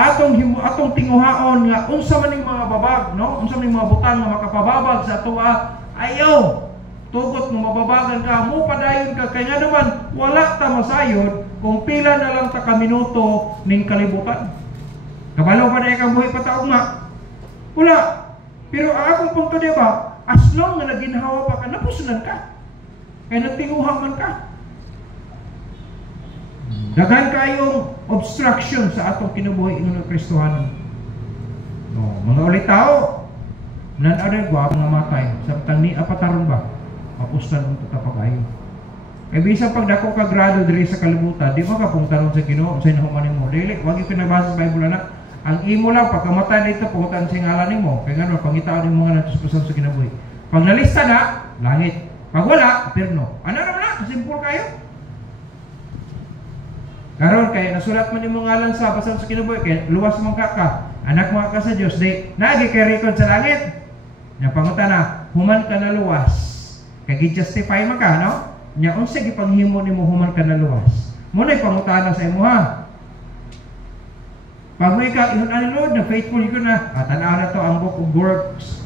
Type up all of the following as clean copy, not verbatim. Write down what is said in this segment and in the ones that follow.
atong tinguhaon nga unsa man ning mga babag, no? Unsa man ning mga butang nga makapababag sa atoa, ayaw. Tugot mo mababagan ka, mo padayon ka kay nga naman wala ta masayod kung pila na lang ta ka minuto ning kalibutan. Kabalo pa dai kang buhi pataog nga. Wala. Pero ang akong punto di ba, as long nga naginhawa pa ka, napusunan ka. Kaya nagtinguha man ka. Daghan kayong obstruction sa atong kinabuhi ng Kristohanon. No, mga ulit tao, nan-aregwa mga matay, samtang ni apataron ba, mapustan mo tatapag-ayo. Kaya bisa pag dako ka grado diri sa kalibutan, di mo ka pong tanong sa Ginoo, sa inahumanin mo. Dili, wag yung pinabasa sa Bible na, ang imo lang, pagkamatay dito, pungutan sa ngalan mo. Kaya nga, pangitaon yung mga natuspusan sa kinabuhi. Pag nalista na, langit. Pag wala, perno. Ano naman na? Simple kayo. Karon kaya nasulat man yung ngalan sa basan sa kinabuhi, kaya luwas mong ka. Anak mga ka sa Diyos, di, nagi kay record sa langit. Nga pangutan na, human ka na luwas. Kaya gi-justify mo ka, no? Nya unsa gipanghimo nimo human ka na luwas. Muna ipangutana sa imo ha. Pag may ka ihon ani Lord na faithful ko na, tanaw na to ang book of works.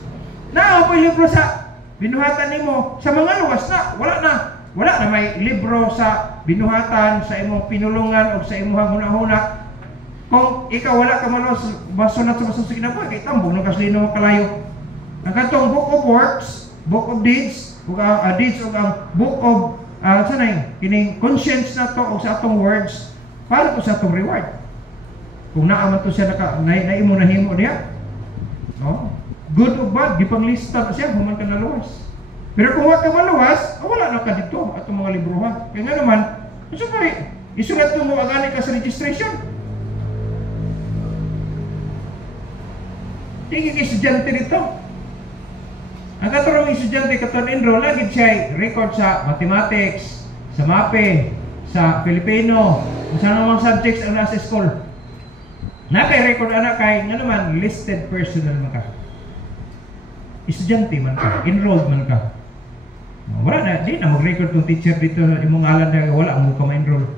Na po libro sa binuhatan nimo sa mga luwas na, wala na may libro sa binuhatan sa imong pinulungan o sa imong huna-huna. Kung ikaw wala ka masunat sa masunod sa kinabuhi, kay tambong ng kaslino kalayo. Ang katong book of works, book of deeds, ug deeds ug ang book of kining conscience na to o sa atong words para to sa atong reward. Kung naaman to siya naimo nahimo niya, no? Good or bad, gipanglista na siya, human ka na luwas. Pero kung wag ka maluwas, wala na ka dito atong mga librohan. Kaya nga naman, so pare, isulat mo agani ka sa registration. Tingin estudyante dito. Ang katurang estudyante katon enroll lagi siya record sa mathematics, sa MAPE, sa Filipino, kung saan namang subjects ang nasa school. Nakay-record anak kay nga naman listed personnel man ka. Estudyante man ka, enrolled man ka. Wala na, di na mag-record kung teacher dito imong ngalan na wala mo ka ma-enroll.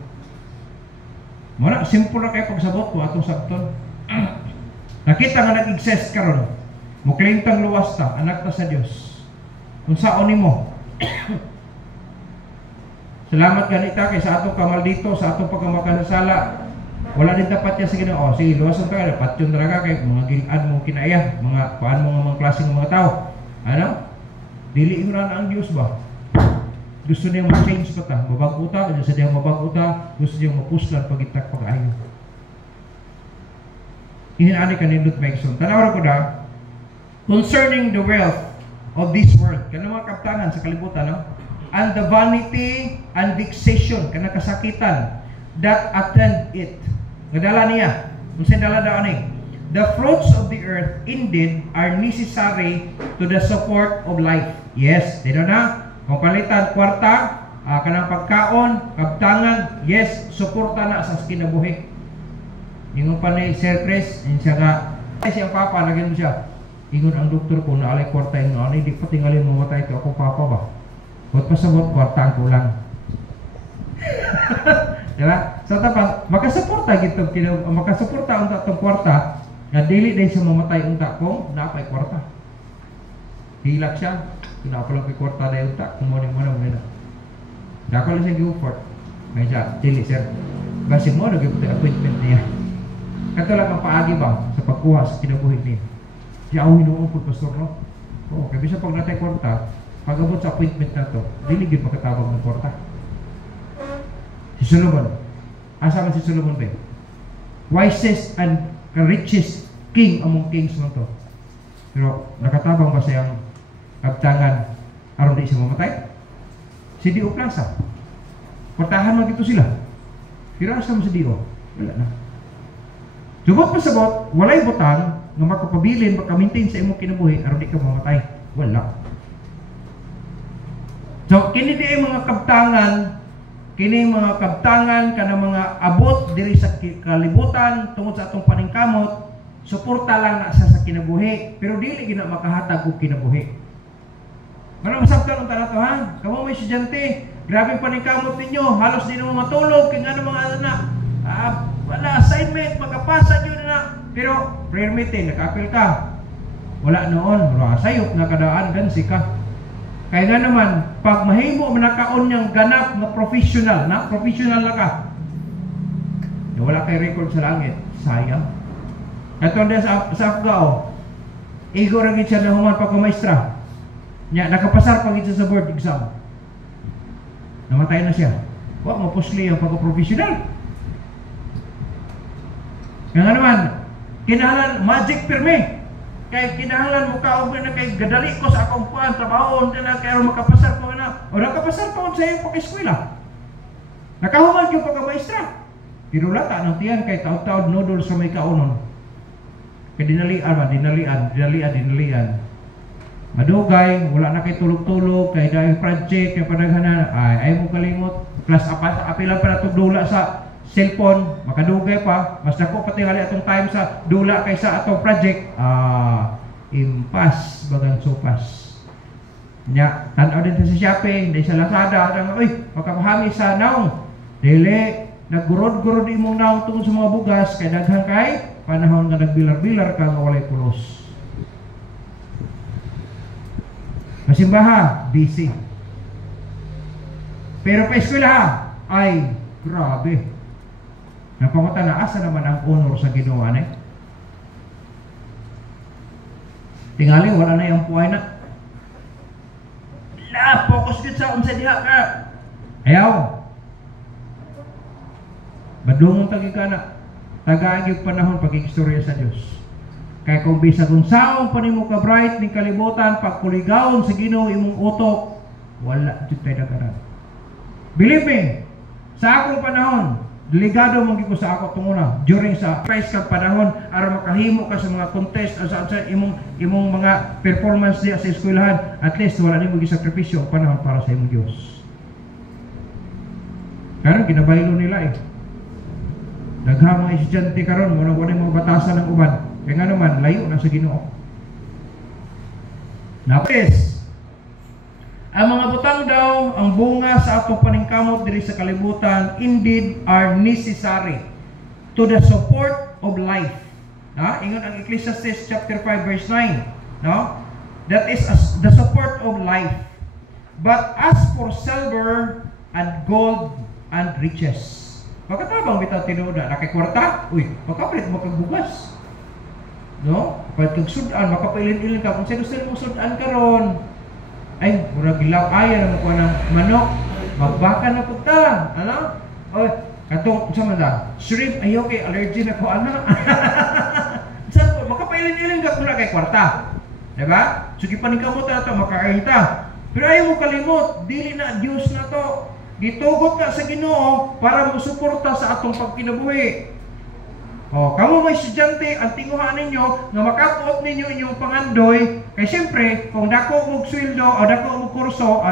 Wala, simple na kayo pagsabot ko atong sabton. Nakita nga nag-exist karon. Mo-claim tang luwas ta, anak ta sa Dios. Kung saon nimo. Salamat ganita kay sa atong kamal dito, sa atong pagkamakasala. Wala din dapat niya sa Ginoo. Sige, luwasan ka, dapat yun talaga kay mga gilan mo kinaya, mga paan mo mga klaseng mga tao. Ano? Dili mo na ang Diyos ba? Gusto niyang ma-change pa ta, mabago ta, gusto niyang mabago ta, gusto niyang mapuslan pagitak pag-ayo. Ihinani ka nindot Megson. Tanaw ko na, concerning the wealth of this world, kanang mga kaptanan sa kalibutan, no? And the vanity and vexation, kanang kasakitan that attend it. Nadala niya. Kung saan dala ni. The fruits of the earth indeed are necessary to the support of life. Yes, dito na. Kung palitan, kwarta, kanang pagkaon, kaptangan, yes, suporta na sa kinabuhi. Ingon pa ni Sir Chris, siya nga, siyang papa, lagyan mo siya. Ingon ang doktor ko na alay kwarta yung ano, hindi pa tingalin mamatay ito. Ako papa ba? Huwag pasabot, kwarta ang kulang. Diba? Sa tapang, makasuporta gito, makasuporta ang tatong kwarta, na dili din siya mamatay unta kung naapay kwarta. Hilak siya, kung naapalang kay kwarta na unta, kung mo na. Dako lang siya gi-effort. May siya, dili sir. Kasi mo, nag-ipot appointment niya. Kato lang ang paagi ba sa pagkuha sa kinabuhi niya. Siya ang hinuong po, pastor, no? Oo, kaya bisa pag natay kwarta, pag-abot sa appointment na to, dili gid pagkatabang ng kwarta. Si Solomon. Asa man si Solomon ba? Wisest and richest king among kings man to. Pero nakatabang ba siyang kaptangan aron di siya mamatay? Si Dio Plaza. Portahan mo gito sila. Pero asa mo si Dio? Wala na. Subot pa sabot, walay butang nga makapabilin, makamintain sa imong kinabuhi aron di ka mamatay. Wala. So, kini di ay mga kaptangan, kini mga kabtangan kanang mga abot diri sa kalibutan tungod sa atong paningkamot, suporta lang na sa kinabuhi, pero dili gina makahatag og kinabuhi. Ano masabtan unta nato ha? Kamo may estudyante, grabe paningkamot ninyo, halos di na matulog kay ngano mga anak. Wala assignment, magkapasa gyud na. Pero prayer meeting, nag-apil ka. Wala noon, sayop na kadaan, gansi ka. Kaya nga naman, pag mahimo manakaon niyang ganap na professional na ka, na wala kay record sa langit, sayang. Ito din sa Afgao, igo rin siya na human pagkumaestra. Nakapasar pag siya sa board exam. Namatay na siya. Huwag mapusli ang pagka-professional. Kaya nga naman, kinahanglan magic pirmi. Kaya kinahanglan mo ka na kay gadali ko sa akong puan, trabaho, na kaya makapasar ko na. O nakapasar pa ko sa iyong pag-eskwela. Nakahuman yung pagka-maestra. Pero lata ng tiyan kay taod-taod nodol sa may kaunon. Kaya dinalian. Madugay, wala na kay tulog-tulog, kay dahil project, kay padaghanan, ay mo kalimot. Plus apilan pa na itong dula sa cellphone, makadugay pa, mas dako pati hali atong time sa dula kaysa atong project. Impas bagang sopas. Tanaw din sa shopping, dahil sa Lazada, makapahami sa naong. Dili, naggurod-gurod imong naong tungkol sa mga bugas, kay daghang kay panahon nga nagbilar-bilar ka nga walay pulos. Masimbaha, busy. Pero pa eskwela, ay grabe. Napangutan na asa naman ang honor sa ginawa na. Tingali, wala na yung puhay na. Focus yun sa unsa diha ka. Ayaw. Badungon tagi ka na. Tagaag yung panahon pag-istorya sa Diyos. Kaya kung bisa kung saong pa nimo ka bright ni kalibutan, pagkuligawon sa Ginoo imong utok, wala jud tayo nagaran. Believe me, sa akong panahon, delegado mong ko sa ako tunguna during sa price ka panahon aron makahimo ka sa mga contest o sa imong mga performance diya sa eskwelahan, at least wala nimo gisakripisyo ang panahon para sa imong Dios. Karon ginabaylo nila daghang mga estudyante karon wala mga batasan ng uban. Kaya nga naman, layo na sa Ginoo. Napis, ang mga butang daw, ang bunga sa atong paningkamot diri sa kalibutan, indeed are necessary to the support of life. Ingon ang Ecclesiastes chapter 5 verse 9. That is the support of life. But as for silver and gold and riches. Pagkatabang bitaw tinuda, nakikwarta, makapalit mo kagbugas. Pagkag sudan, makapailin-ilin ka. Kung gusto mong sudan karon, ay, murag gilaw aya na makuha ng manok, magbaka na punta. Katong, sama na, shrimp, ayaw kay allergy na ko, makapailin-ilin ka kung na kay kwarta. Diba? Sige paningkamot na ito, makaarita. Pero ayaw mo kalimot, dili na Diyos na to. Gitugot na sa Ginoo para musuporta sa atong pagkinabuhi. Kamu may estudyante, ang tinguhan ninyo nga makapuot ninyo inyong pangandoy, kay siyempre, kung dako mong sweldo o dako mong kurso,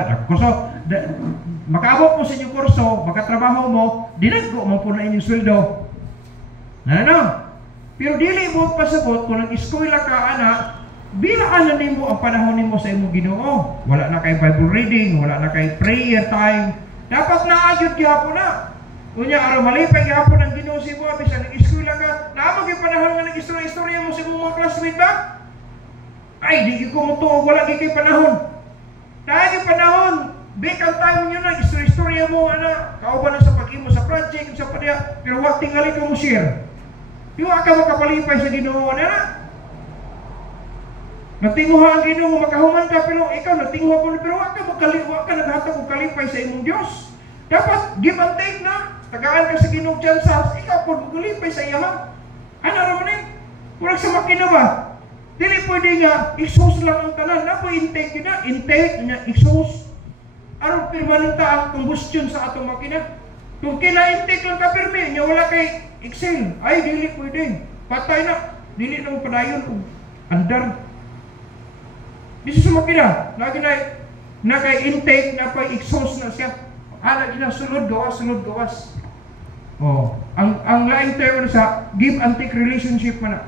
makaabot mo sa inyong kurso, makatrabaho mo, dinaggo mo po na inyong sweldo. Pero dili mo pasabot kung nag-eskwela ka, anak, bilaan na nimo ang panahon nimo sa imong Ginoo. Wala na kay Bible reading, wala na kay prayer time. Dapat naagyod gihapon na. Unya araw malipay gihapon ang Ginoo si mo bisan nag-eskwela ka. Naamo gyud panahon nga nag-istorya mo sa imong mga classmate ba? Ay di ko mo tuog, wala gyud kay panahon. Naagi panahon, biglang time niyo na istorya mo ana, kauban na sa pag-imo sa project sa padya, pero wag tingali ka mo share. Di wa ka makapalipay sa Ginoo na. Nagtinguha ang Ginoo, makahuman ka, pero ikaw nagtinguha ko, pero wag ka naghatag og kalipay sa imong Dios. Dapat give and take na. Tagaan ka sa Ginoo dyan sa ikaw po magulipay sa iya. Ano naman kurang sa makina ba? Dili pwede nga exhaust lang ang tanan. Napo intake yun na. Intake na exhaust. Aron permanenta ang combustion sa atong makina. Kung kila intake lang ka permi, niya wala kay exhale. Ay dili pwede. Patay na. Dili na padayon kung andar. Dito sa makina, lagi na kay intake na pa exhaust na siya. Lagi na sulod gawas. Ang laing term sa give and take relationship man na.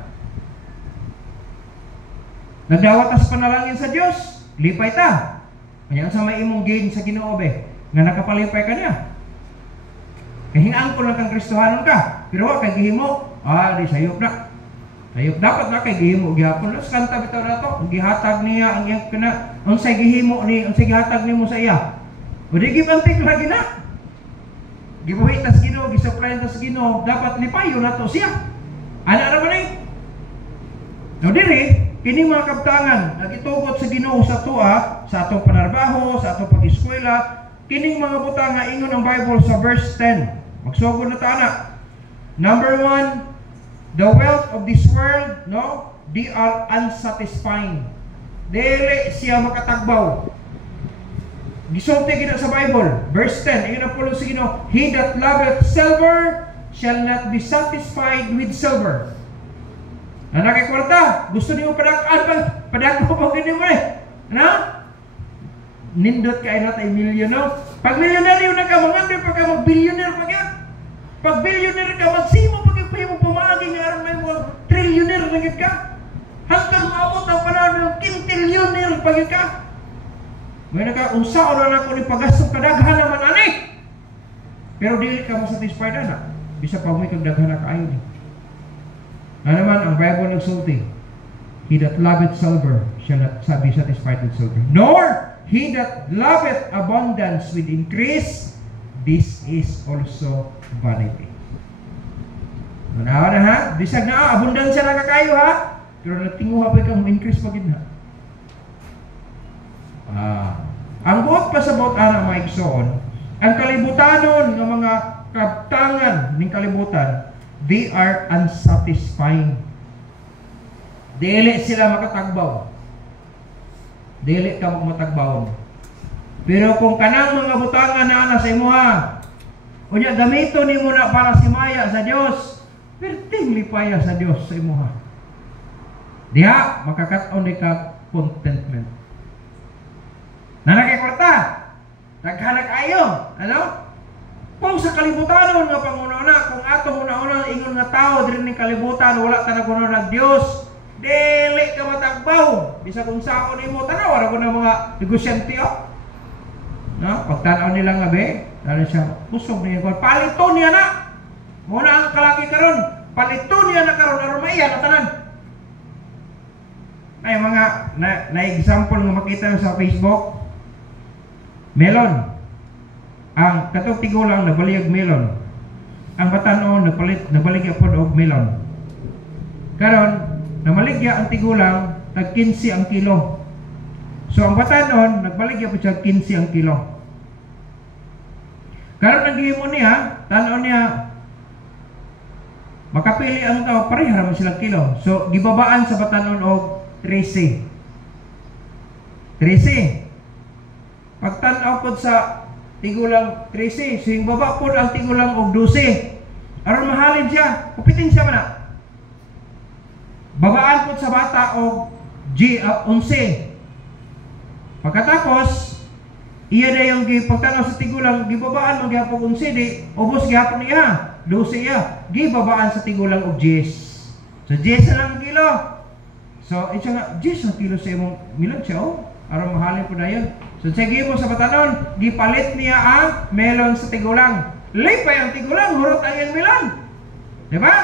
Nagdawatas panalangin sa Dios, lipay ta. Kanya sa may imong gain sa Ginoo be, nga nakapalipay ka niya. Kahingaan ko lang kang Kristohanon ka, pero wa kay gihimo, di sayop na. Ayok dapat na kay gihimo gihapon sa kanta bitaw nato, gihatag niya ang iyang kana unsay gihimo ni unsay gihatag nimo sa iya. O di gibantik lagi na. Gibuhi tas Ginoo, gisupply tas Ginoo, dapat lipayo nato siya. Ana ra man eh. No diri kini mga kabtangan nagitugot sa Ginoo sa tua, sa atong panarbaho, sa atong pag-eskwela, kining mga butang nga ingon ang Bible sa verse 10. Magsugod na ta ana. Number 1, the wealth of this world, no, they are unsatisfying. Dili siya makatagbaw. Gisulti gina sa Bible, verse 10, ayun ang pulo sa Ginoo, he that loveth silver shall not be satisfied with silver. Na nakikwarta, gusto niyo padak mo pag ganyan mo eh. Ano? Nindot ka na tayo milyon, no? Pag milyonaryo na ka, mga pa ka mag-billionaire pa ka. Pag billionaire ka, magsimo pag mo pumaging nga aron may mga trillionaire na ka. Hanggang maabot ang panahon ng quintillionaire pag ka. Ngayon ka, unsaon na ako ni pagastos kadaghan naman ani. Pero dili ka masatisfied na. Bisa pa mo kagdaghan na kaayo ni. Na naman ang Bible nagsulti, he that loveth silver shall not be satisfied with silver, nor he that loveth abundance with increase, this is also vanity. Manawa na ha? Bisag na abundansya na kakayo ha? Pero natinguha pa kang increase pa gid na. Ang buot pa sa buot ana mga igsoon, ang kalibutanon ng mga kabtangan ning kalibutan, they are unsatisfying. Dili sila makatagbaw. Dili ka matagbaw. Pero kung kanang mga butangan na ana sa imuha, unya gamito nimo na para simaya sa Dios, perting lipaya sa Dios sa imuha. Diha makakaton ka contentment. Nanakay kwarta, naghanak ayo, ano? Kung sa kalibutanon nga panguna-una, kung atong una-una ingon nga tao diri ning kalibutan wala ta naguno nag Dios, dili ka matagbaw. Bisa kung saon nimo tanaw ra ko ng mga negosyante oh. No, pagtanaw nila nga be, dali siya kusog niya kon palito niya na. Muna ang kalaki karon, palito niya na karon aron maiya na tanan. Ay mga na example nga makita sa Facebook. Melon. Ang katong tigulang nabaligya melon. Ang batanon nabaligya pod og melon. Karon namaligya ang tigulang tag 15 ang kilo. So ang batanon nagbaligya pod siya 15 ang kilo. Karon naghimo niya, tan-on niya makapili ang tao pareha ra man sila kilo. So gibabaan sa batanon og 13. Pagtan-aw pod sa tigulang 13, so yung baba po ang tigulang og 12. Aron mahalin siya, kupitin siya man na. Babaan po sa bata og 11. Pagkatapos, iya na yung pagtanaw sa tigulang, gibabaan ang gihapon 11, di, ubos gihapon niya, 12 iya, gibabaan sa tigulang og 10. So 10 na lang kilo. So, ito nga, 10 ang kilo sa imong milon siya, oh. Aron mahalin po na yun. So, sige mo sa batanon, gipalit niya ang melon sa tigulang. Lipay ang tigulang, hurot ang iyang melon. Diba?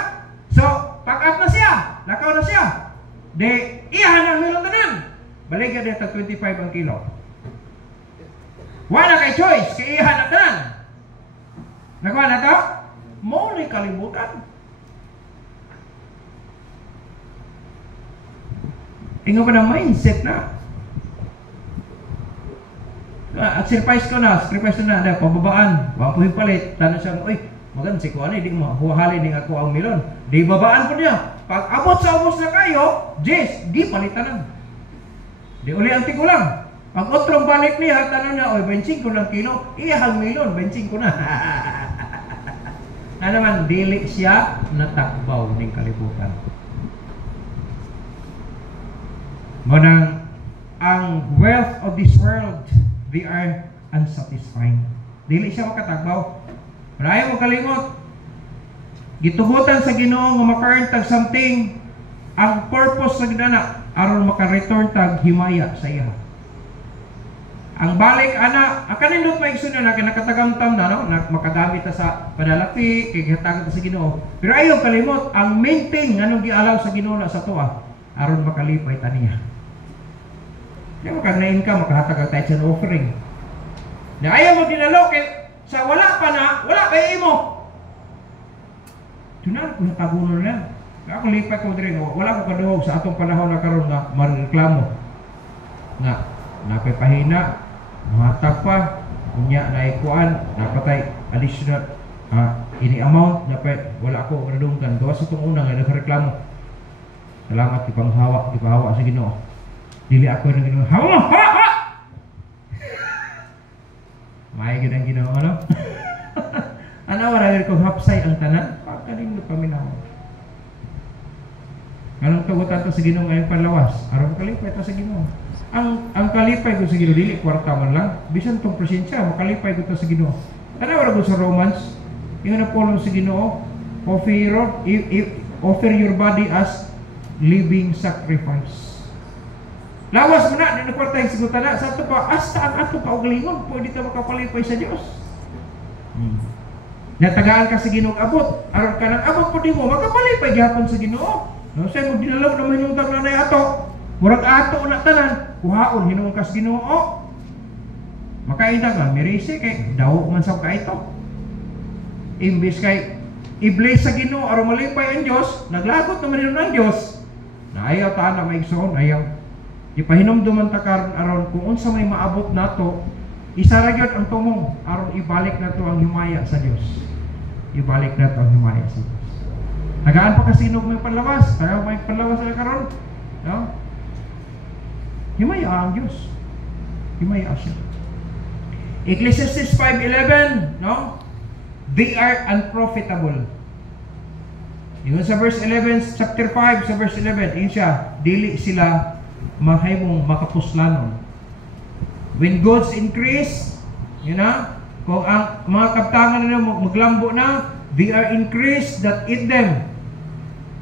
So, pack-up na siya. Lakaw na siya. De, iyahan ang melon tanan. Baligyan dito 25 ang kilo. Wala kay choice, kay iyahan na tanan. Nagawa na to? Muli kalibutan. Ingo pa na mindset na. Sacrifice ko na, ada pababaan, wa po palit. Tanong siya, oy, magan si kuan di mo huhali ning ako ang milon. Di babaan po niya. Pag abot sa ubos na kayo, Jess, di palitanan. Di uli ang tigulang. Pag otrong balik niya, tanong niya, oy, 25 lang kilo, iyahang milon, 25 na. Na naman, dili siya natakbaw ning kalibutan. Manang ang wealth of this world, they are unsatisfying. Dili siya makatagbaw. Pero ayaw mo kalimot. Gitugutan sa Ginoo nga maka-earn tag something, ang purpose sa ginana aron maka-return tag himaya sa iya. Ang balik ana, kanindot maigsunan na kinakatagamtam na no, na makagamit ta sa padalaki, kay hatagan ta sa Ginoo. Pero ayo kalimot, ang main thing nganong gialaw sa Ginoo na sa tuwa, aron makalipay taniya. Di mo kang na-income, makahatag ang tithe and offering. Na ayaw mo dinalo kay sa wala pa na, wala pa imo. Tunan ko tagunon na. Ako lipay ko diri, wala ko kaduhog sa atong panahon na karon nga mareklamo. Nga napipahina, mahatag pa, unya na ikuan, napatay additional ini amount, dapat wala ako nadungkan. Gawas itong una nga nagreklamo. Salamat ipahawa sa Ginoo. Dili ako ng Ginoo. Ha! May gid ang Ginoo ano? Ano wala ko hapsay ang tanan? Pagkanin mo paminaw. Anong tugutan to sa Ginoo ngayong panlawas? Aron kalipay ta sa Ginoo. Ang kalipay ko sa Ginoo dili kwarta man lang. Bisan tong presensya, makalipay ko to sa Ginoo. Ano wala ko sa Romans? Yung napulong sa Ginoo, offer your body as living sacrifice. Lawas mo na, nanakwarta yung sigutan na. Sa ito pa, hasta ang ato kaugalingon, pwede ka makapalipay sa Diyos. Natagaan ka sa Ginoo abot. Aron ka ng abot po di mo, makapalipay gihapon sa Ginoo. No, say mo dinalaw na mahinungtag na na ato. Murag ato na tanan, kuhaon, hinungong ka sa Ginoo. Makainag lang, mirisi kay daw man sa ka ito. Imbis kay i-bless sa Ginoo, aron malipay ang Diyos, naglagot naman yun ang Diyos. Na ayaw ta na maigsoon, ayaw. Ipahinomduman ta karon aron kung unsa may maabot nato, isara gyud ang tumong aron ibalik nato ang himaya sa Dios. Ibalik nato ang himaya sa Dios. Tagaan pa kasi may panlawas, tagaan may panlawas na karon, no? Himaya ang Dios. Himaya siya. Ecclesiastes 5:11, no? They are unprofitable. Yung sa verse 11, chapter 5, sa verse 11, yun siya, dili sila mahimong makapuslanon. When goods increase, yun na, kung ang mga kaptangan na maglambo na, they are increased that eat them.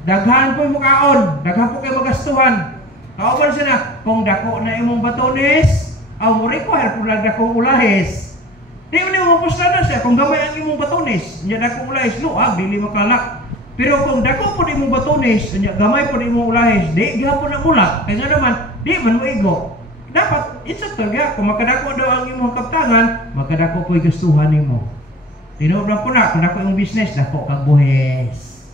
Daghan po yung mukaon, daghan po kayo magastuhan. Kauban siya na, kung dako na imong batones, mo require kung dako ulahis. Di mo na mapuslanon siya, kung gamay ang imong batones, niya dako ulahis, luag, dili makalak. Pero kung dako po di mong batones, gamay po di mong ulahis, di gihapon na mulak. Kaya nga naman, di man mo igo. Dapat, isa talaga, kung makadako daw ang imong kaptangan, makadako po gustuhan nimo. Tinublang po na, kung dako yung business, dako kag buhes.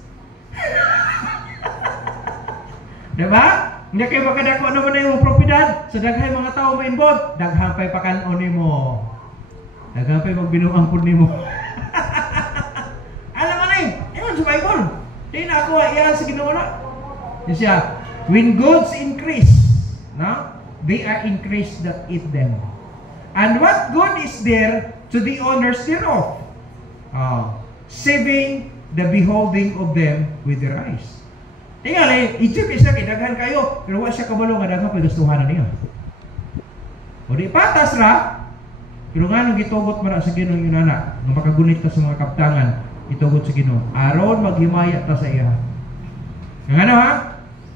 Diba? Hindi kayo makadako naman na yung propiedad. Sa daghay mga tao may involved, daghan pa'y pakanon nimo. Daghan pa'y magbinuang po nimo. Alam mo na yun, sa Bible. Di na ako iyan sa Ginoo na. Siya, when goods increase, no? They are increased that eat them. And what good is there to the owners thereof? Saving the beholding of them with their eyes. Tingnan Egypt isa kidaghan kayo, pero wa siya kabalo nga daghan pagastuhan niya. O di patas ra, pero nga nung gitugot man sa Ginoo yung nana, nga makagunit ta sa mga kaptangan, itugot sa Ginoo aron maghimaya ta sa iya. Nga ano ha?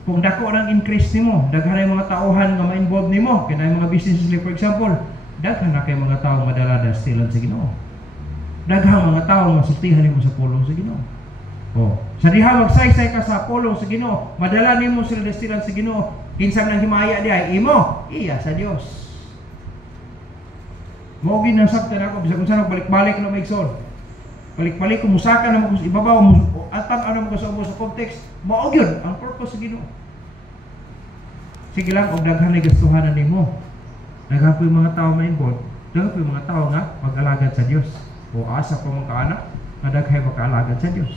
Kung dako nang increase nimo, daghan ay mga tauhan nga ma-involve nimo, kinay mga businesses like for example, daghan na kay mga tawo madalada stilan sa Ginoo. Daghan mga tawo nga sultihan nimo sa pulong sa Ginoo. Sa diha magsaysay ka sa pulong sa Ginoo, madala nimo sila stilan sa Ginoo, kinsa nang himaya diay imo, iya sa Dios. Mao ginasabtan ako bisag unsa balik-balik na maigsoon. Balik-balik kung musaka na mo ibabaw atap ano mo sa context, mao gyud ang purpose sa Ginoo. Sige lang og daghan ay gustuhanan nimo. Daghan po yung mga tao ma-involved, daghan po yung mga tao nga mag-alagad sa Dios. O asa pa mga kaanak, nga daghay mag-alagad sa Dios.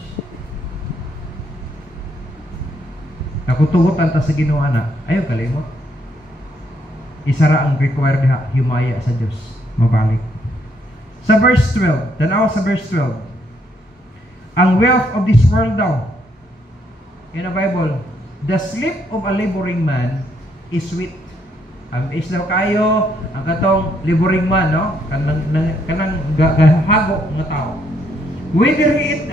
Nakutugutan ta sa Ginoo ana, ayaw kalimot. Isara ang required himaya sa Dios, mabalik. Sa verse 12, tanaw sa verse 12. Ang wealth of this world daw, in the Bible, the sleep of a laboring man is sweet. Is daw kayo ang katong laboring man, no? Kanang gahago nga tao. Whether he eat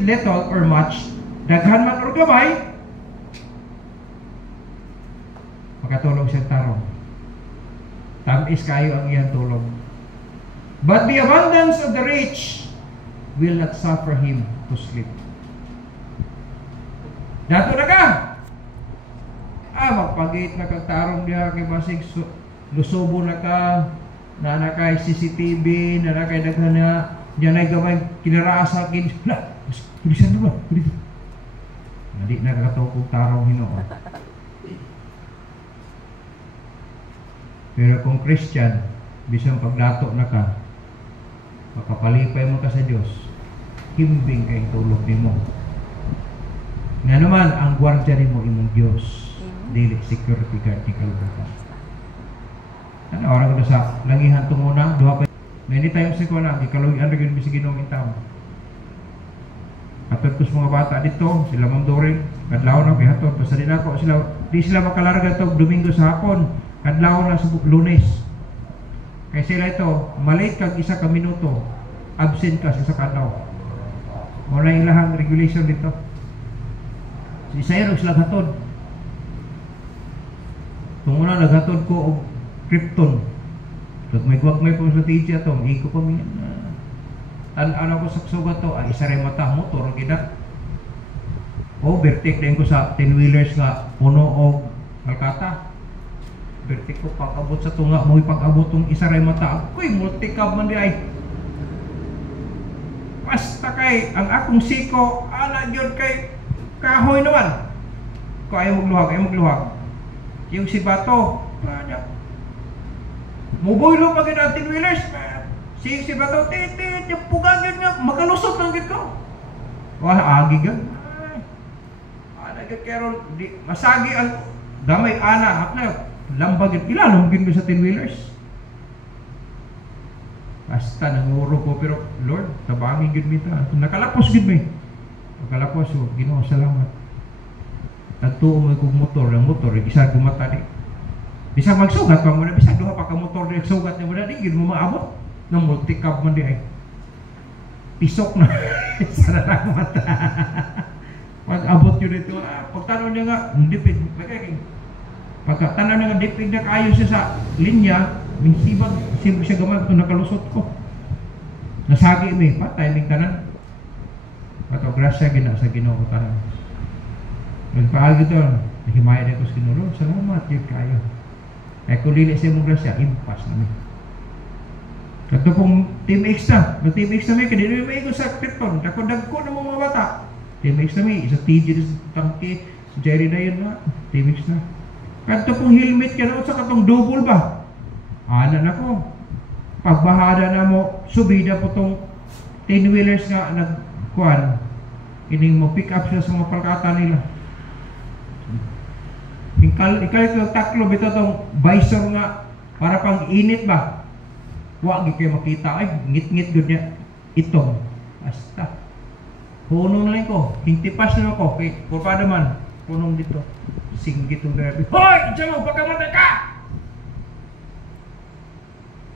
little or much, daghan man or gamay, makatulong siyang tarong. Tamis kayo ang iyang tulog. But the abundance of the rich will not suffer him to sleep. Dato na ka! Magpagit na kagtarong diha kay basig lusubo na ka, na nakay CCTV, na nakay daghan na, diyan ay gamay kinaraasa kin. La, pulisan na ba? Pulisan. Hindi nakatukog tarong Hinoo. Pero kung Christian, bisang pagdato na ka, makapalipay mo ka sa Diyos, himbing kay tulog nimo. Nga naman, ang gwardiya nimo imong Diyos, dili security guard ni kalibutan. Ano, orang ko sa langihan tunguna, duha pa. Many times ko na, ikaluyan rin yung Ginoo in town. Atod ko sa mga bata dito, sila mamdoring, kadlaw na, pihatod, basta din ako, di sila makalarga ito, Domingo sa hapon, kadlaw na sa Lunes. Kaya sila ito, malate kag 1 ka minuto, absent ka sa isa kadlaw. Wala yung lahang regulation dito. Si Isaiah sila hatod. Kung una naghatod ko og krypton. Kag may gwagmay pang strategy ato, iko pa mi. Ano ko sa sugat to, isa rin mata motor gida. Overtake din ko sa 10-wheelers nga puno og Alcata. Overtake ko pag-abot sa tunga mo pag-abot tong isa rin mata. Ako'y multi-cab man di ay. Basta kay ang akong siko ana gyud kay kahoy naman. Ko ayaw magluhag. Yung si Bato, muboylo pag ang 10-wheelers, si Bato, yung pugan yun nga, makalusot lang dito. Wah, agi ka. Kaya masagi ang damay ana, lambag yun, ilalambagin mo sa 10-wheelers. Basta nanguro ko, pero Lord, tabangin yun mo ito. Nakalapos yun mo. Nakalapos yun, Ginoo, salamat. Nagtuo mo kong motor, ang motor, isa gumata di. Bisa magsugat pa mo na, bisa duha pa ka motor di, sugat niya mo na, di, mo maabot. Nang multi-cab man di ay. Pisok na. Sana lang mata. Pag-abot yun ito, pagtanaw niya nga, dipid. Pagkatanaw niya nga, dipid na kayo siya sa linya, may sibag siya gamag, ito nakalusot ko. Nasagi may, patay, may tanan. Pato, grasya gina sa Ginoo tanan. Nagpaagi ito, nahimaya na ito sa Ginoo. Salamat, yun kayo. Kaya kung lili sa mong grasya, impas namin. Ito pong Team X na. Team X na may, kanina may iko sa Krypton. Dagko na mga bata. Team X na may, isa TJ na sa tangke, si Jerry na yun na. Team X na. Ito pong helmet ka na, sa katong double ba? Ana na ko. Pagbahada na mo, subida po tong 10-wheelers nga nagkuhan. Ining mo pick up siya sa mga palkata nila. Ikalit yung taklo bito tong visor nga para pang init ba? Huwag kayo makita. Ay, ngit-ngit gud niya. Itong. Basta. Punong lang ko. Hintipas na ako. Okay, pupado man. Punong dito. Singgit yung grabe. Hoy! Diyan mo! Pagkamatay ka!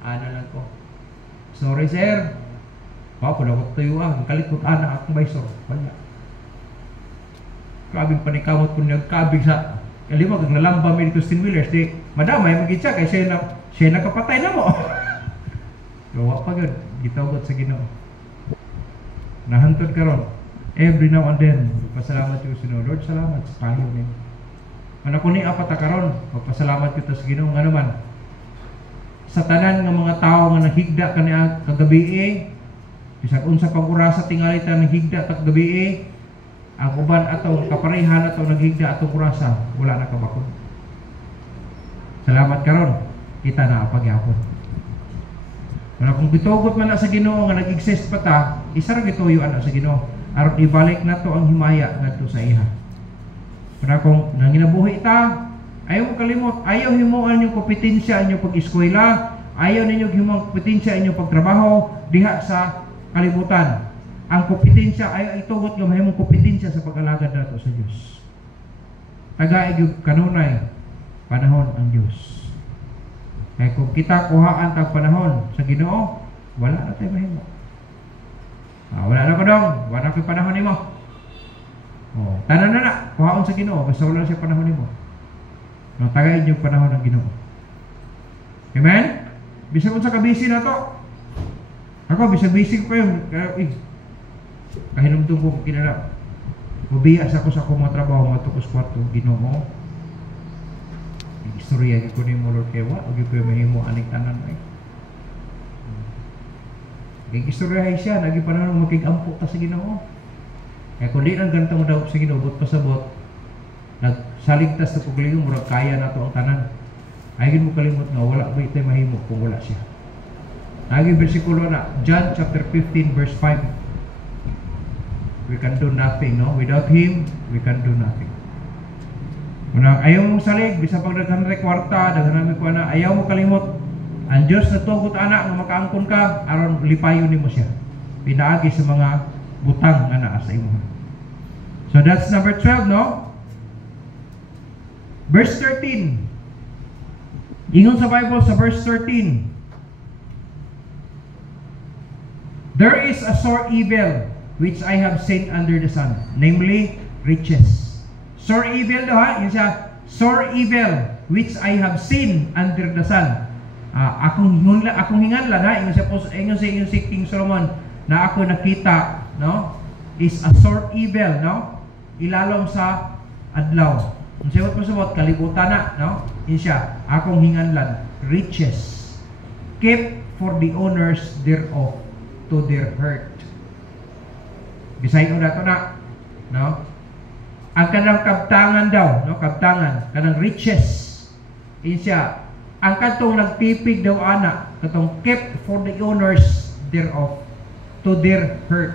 Ano lang ko. Sorry, sir. Kung ako tayo kalit ko anak akong visor. Wala. Kabing panikamot ko nagkabing sa kalimag, naglalamba may dito 10-wheelers. Di, madamay mag-itsa kay siya nakapatay na mo. Gawa pa gud, gitawgot sa Ginoo. Nahantod karon. Every now and then, pasalamat ko sa Ginoo. Lord, salamat sa payo ni. Ano ko ni apat karon, magpasalamat kita sa Ginoo nga naman. Sa tanan nga mga tao nga nahigda kaniya kagabi, bisag unsa pang orasa tingali ta nahigda ta kagabi, ang uban atong kaparehan atong naghigda atong orasa, wala na kabakod. Salamat karon, kita na pagyapon. Wala kung bitugot man na sa Ginoo nga nag-exist pa ta, isa ra gituyo ana sa Ginoo. Aron ibalik na to ang himaya ngadto sa iha. Para kung nanginabuhi ta, ayaw mo kalimot, ayaw himuan yung kompetensya inyong pag-eskwela, ayaw ninyo himuan kompetensya inyong pagtrabaho diha sa kalibutan. Ang kompetensya ayaw itugot nga mahimong kompetensya sa pag-alagad nato sa Dios. Tagaig yung kanunay panahon ang Dios. Kaya kung kita kuhaan tag panahon sa Ginoo, wala na tayo mahimo. Wala na ko dong, wala na ko panahon nimo. Tanan na kuhaon sa Ginoo, basta wala siya panahon nimo. Tagaid yung panahon ng Ginoo. Amen? Bisag unsa ka busy na to. Ako bisag busy ko yun. Kahinumdum ko kinala. Mubiya sa ako sa akong mga trabaho matukos kwarto Ginoo. Istorya ko ni mo Lord kay wa og ko mahimo aning tanan ay. Kay istoryahay siya nagi panahon makigampo ta sa Ginoo. Kaya kung di nang ganito mo daw sa Ginoo but pasabot nagsaligtas sa paglingon murag kaya nato ang tanan. Ay mo kalimot nga wala ba ito'y mahimo kung wala siya. Naging bersikulo na John chapter 15 verse 5. We can do nothing, no? Without Him, we can do nothing. Unang ayaw mong salig, bisa pag daghan ray kwarta, daghan mi ko na, ayaw mo kalimot. Ang Dios natugot anak nga makaangkon ka aron lipayon nimo siya. Pinaagi sa mga butang nga naa sa imo. So that's number 12, no? Verse 13. Ingon sa Bible sa verse 13. There is a sore evil which I have seen under the sun, namely riches. Sore evil daw ha, yun siya, sore evil which I have seen under the sun. Akong hinganlan ha, ingon si King Solomon na ako nakita, no, is a sore evil, no, ilalom sa adlaw. Kung siyot mo sabot, kalibutan na, no, yun siya, akong hinganlan, riches, kept for the owners thereof to their hurt. Bisayon na ito na, no? Ang kanang kabtangan daw, no? Kabtangan, kanang riches. Insya, ang katong nagtipig daw anak, katong kept for the owners thereof, to their hurt.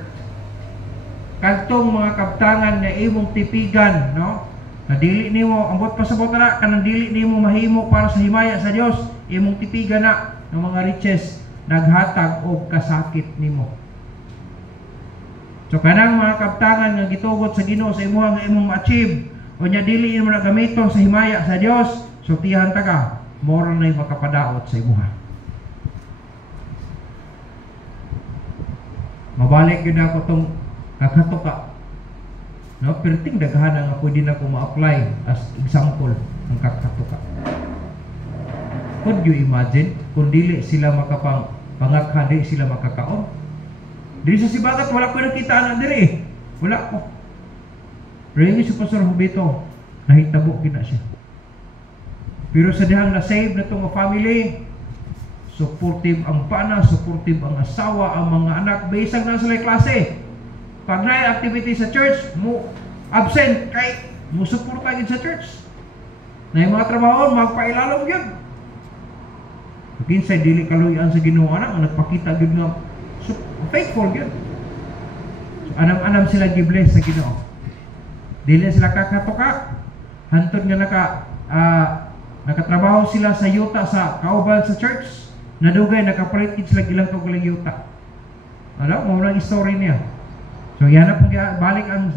Katong mga kabtangan na imong tipigan, no? Na dili nimo, ambot pasabot na, kanang dili nimo mahimo para sa himaya sa Dios, imong tipigan na ng mga riches, naghatag og kasakit nimo. So kanang mga kabtangan nga gitugot sa Ginoo sa imuha nga imong ma-achieve o nya dili imo na gamiton sa himaya sa Dios, so tihan ta ka moro nay makapadaot sa imuha. Mabalik gyud ako tong kakatuka. No, perting daghan nga pwede na ko ma-apply as example ng kakatuka. Could you imagine kung dili sila makapangakha, di sila makakaon? Diri sa sibagat, wala ko nakita anak diri eh. Wala ko. Ringi si Pastor Hubito, nahitabo gina siya. Pero sa dihang na-save na itong family, supportive ang pana, supportive ang asawa, ang mga anak, basag na sila klase. Pag na activity sa church, mo absent, kay mo support agad sa church. Na yung mga trabaho, magpailalong yun. Kinsay dili kaluyan sa Ginoo anak, nagpakita gud nga so, faithful yun. So, anam-anam sila gibless sa Ginoo. Dili sila kakatoka. Hantod nga nakatrabaho sila sa yuta sa kauban sa church. Nadugay, nakapalit sila ilang kaugalang yuta. Ano? Mawala story niya. So, yan na pong balik ang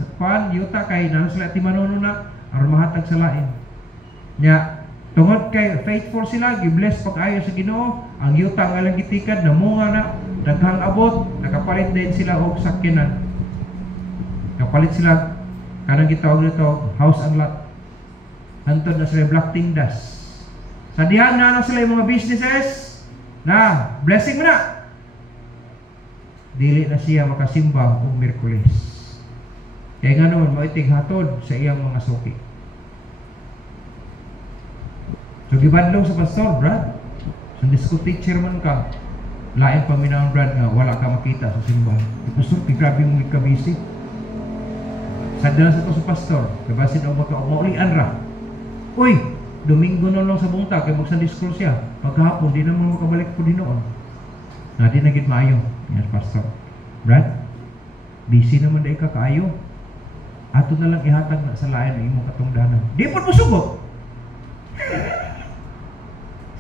yuta kay na sila timanuno na aron mahatag sa lain. Nya, tungod kay faithful sila, gibless pag-ayo sa Ginoo, ang yuta nga lang gitikad, namunga na, daghang abot, nakapalit din sila og sakyanan. Nakapalit sila, kanang gitawag nito, house and lot. Hantod na sila black tindas. Sa dihan na sila yung mga businesses, na, blessing mo na. Dili na siya makasimba og Miyerkules. Kaya nga naman, maitig hatod sa iyang mga suki. So, gibadlaw sa pastor, Brad. Sunday school teacher man ka. Lain paminahon, Brad, nga wala ka makita sa simbahan. Pastor, grabe mong ikabisi. Sadala sa to sa pastor. Kabasin ang maulian ra. Uy, Domingo na lang sa buntag, kaya mag-Sunday school siya. Pagkahapon, di naman makabalik ko din noon. Na di nagit maayo. Yes, pastor. Brad, busy naman dahil ka kaayo. Ato na lang ihatag na sa lain ang imong katungdanan. Di po masugot.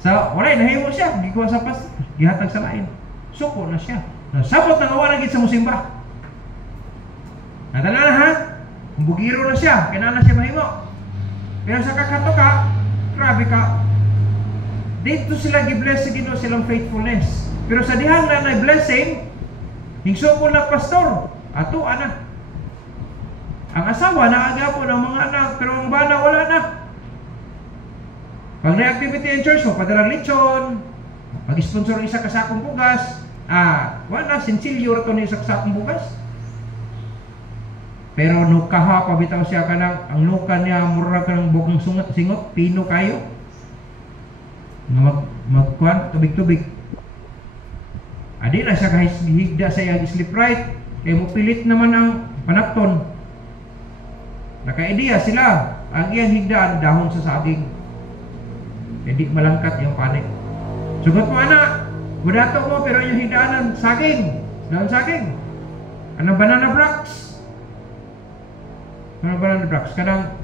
So, wala, nahimo siya. Hindi ko sa pas, gihatag sa lain. Suko na siya. Sabot na gawa na git sa musimba. Nadala na ha? Bugiro na siya. Kaya na siya mahimo. Pero sa kakatoka, grabe ka. Dito sila gibless sa Ginoo silang faithfulness. Pero sa dihang na blessing, hingso ko na pastor. Ato, anak. Ang asawa, naagapon ang mga anak. Pero ang bana, wala na. Pag na-activity in church mo, padalang lechon, Pag-sponsor isa ka sakong bugas, wala, sinsilyo ito na isa ka sakong bugas. Pero nukaha, pabitaw siya ka ng, ang nuka niya, mura ka ng bukong singot, pino kayo. Magkuhan, tubig-tubig. Adi na siya kahit higda sa iyang sleep right, kaya mo pilit naman ang panapton. Naka-ideya sila, ang iyang higdaan, dahon sa saging. Hindi malangkat yung panik. Sugot mo anak, budato mo, pero yung higdaanan, saging. Dahon saging. Anong banana blocks? Anong banana blocks? Kanang,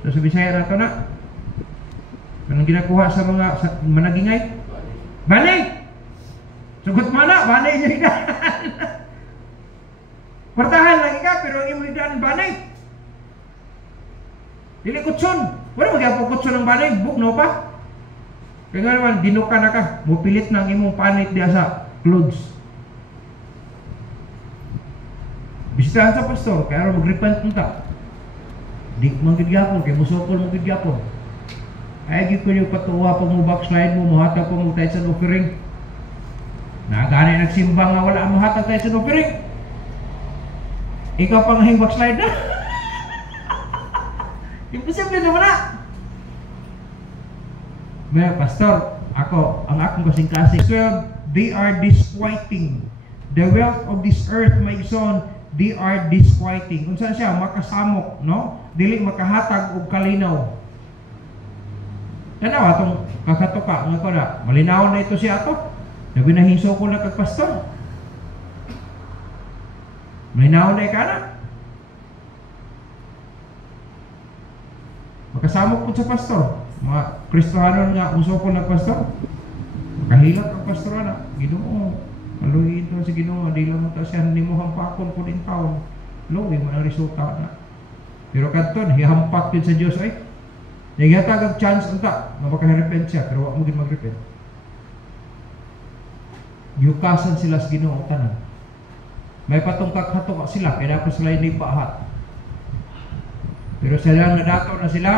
sa Bisaya na ito na, kanang ginakuha sa mga managingay? Banay! Sugot mo anak, banay yung higdaan. Kwartahan lagi ka, pero yung higdaan banay. Dili kutson. Wala magyapon kutson ng banay, bukno pa. Kaya nga naman, dinuka na ka. Mupilit na ang imong panit diya sa clothes. Bisitahan sa pastor, kaya mag-repent nita. Di manggidgyapon, kaya musokol manggidgyapon. Ay, gid ko yung patuwa pa mo backslide mo, muhatag pa mo tayo sa offering. Nagani nagsimba nga wala ang muhatag tayo sa offering. Ikaw pa nga yung backslide na. Imposible naman na. May pastor, ang akong kasing-kasing. 12, they are disquieting. The wealth of this earth, my son, they are disquieting. Kung saan siya, makasamok, no? Dili makahatag og kalinaw. Tanawa itong kakatuka, nga ko na, malinaw na ito siya ato. Nabinahiso ko na kagpastor. Malinaw na ka na. Makasamok po sa pastor. Mga Kristohanon nga, uso ko ng pastor. Makahilat ang pastor na. Ginoo, maluhin ito si Ginoo. Di lang mo ito siya, hindi mo hampakon po din taon. Luwi mo ang resulta na. Pero kanton, hihampak yun sa Diyos ay. Naghatag ang chance unta na makaherepent siya, pero wag mo din mag-repent. Yukasan sila sa Ginoo tanan. May patungkak-hatok sila, kaya dapat sila hindi paahat. Pero sila nadato na sila,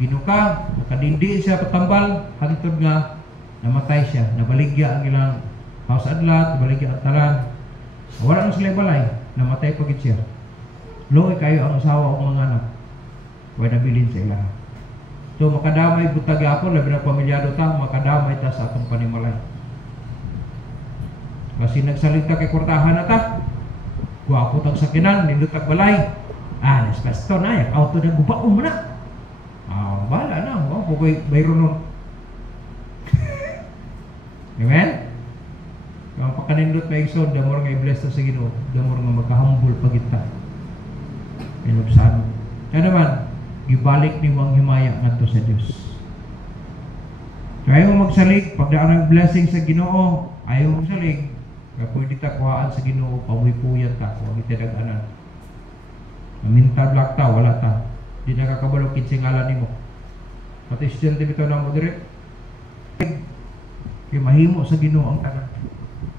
binuka, makadindi siya patambal, hantod nga, namatay siya, nabaligya ang ilang house adlat, nabaligya ang talan. Wala na sila balay, namatay pagit siya. Luoy kayo ang asawa o mga anak, huwag nabilin sa ilang. So makadamay butag ako, labi na pamilyado ta, makadamay ta sa atong panimalay. Kasi nagsalita kay kwartahan na ta, guwapo tang sakinan, nindutag balay. Nas pastor na yan, auto na gubaon mo na. Bala na, kung mayroon nun. Amen? Kung pakanindot may igsoon, damor nga i-bless na sa Ginoo, damor nga magkahambol pagita. Pinupsan. Kaya naman, ibalik ni Wang Himaya nga to sa Diyos. So, ayaw mo magsalig, pagdaan ng blessing sa Ginoo, ayaw mo magsalig, kaya pwede ta kuhaan sa Ginoo, pamuhipuyan ta, huwag itadaganan. Minta black ta, wala ta. Di nakakabalo kinsing ngalan nimo. Pati estudyante bitaw na mo dire. Kay mahimo sa Ginoo ang tanan.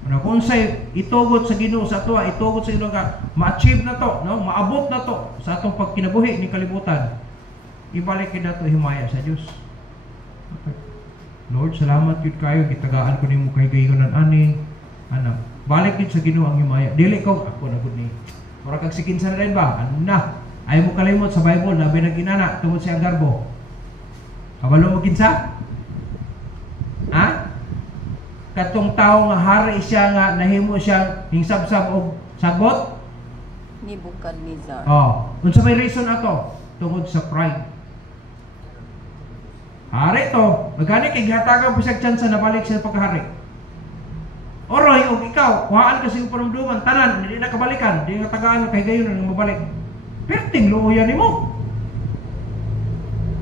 Ano kung say itugot sa Ginoo sa ato, itugot sa Ginoo nga ma-achieve na to, no? Maabot na to sa atong pagkinabuhi ni kalibutan. Ibalik kita to himaya sa Dios. Lord, salamat yun kayo, gitagaan ko nimo kay gayonan ani. Ano? Balik yun sa Ginoo ang himaya. Dili ko ako na gud ni. Ora kag sikinsa na rin ba? Ano na? Ayaw mo kalimot sa Bible, labi na ginana, tungod siyang garbo. Kabalo mo kinsa? Ha? Katong tao nga hari siya nga, nahimo siya hingsab-sab og sagbot? Nebuchadnezzar. Unsa may reason ato? Tungod sa pride. Hari to, magani kay gihatagan po siya chance na balik siya pagkahari. Oroy, o ikaw, kuhaan kasi yung panumduman, tanan, hindi na kabalikan, hindi nga tagaan, kay gayon na mabalik. Perting luuyan ni mo.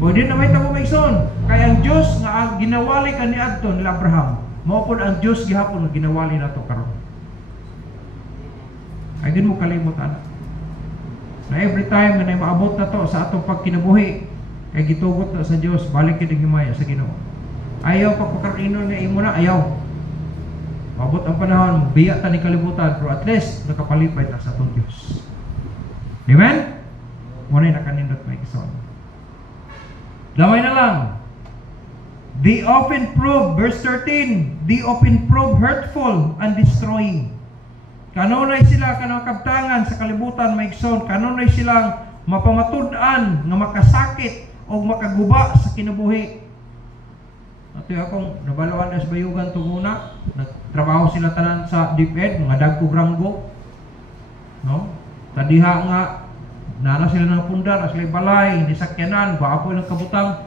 O di na may tamo maigsoon. Kaya ang Diyos nga ginawali ka ni Adton nila Abraham, maupon ang Diyos gihapon nga ginawali na to karon. Ay din mo kalimutan. Na every time na maabot na to sa atong pagkinabuhi, kay gitugot na sa Diyos, balik kini himaya sa Ginoo. Ayaw pagpakarinon nga imo na, ayaw. Mabot ang panahon, biya ta ni kalibutan, pero at least nakapalipay ta sa atong Diyos. Amen? Muna'y nakanindot may kison. Damay na lang. They often prove, verse 13, they often prove hurtful and destroying. Kanunay sila kanang kabtangan sa kalibutan maigsoon, kanunay silang mapamatud-an nga makasakit o makaguba sa kinabuhi. Ato akong nabalawan sa bayugan tunguna, nagtrabaho sila tanan sa DepEd, mga dagkog ranggo. No? Tadiha nga nana sila ng pundar, sila balay, hindi sakyanan, baapoy ng kabutang.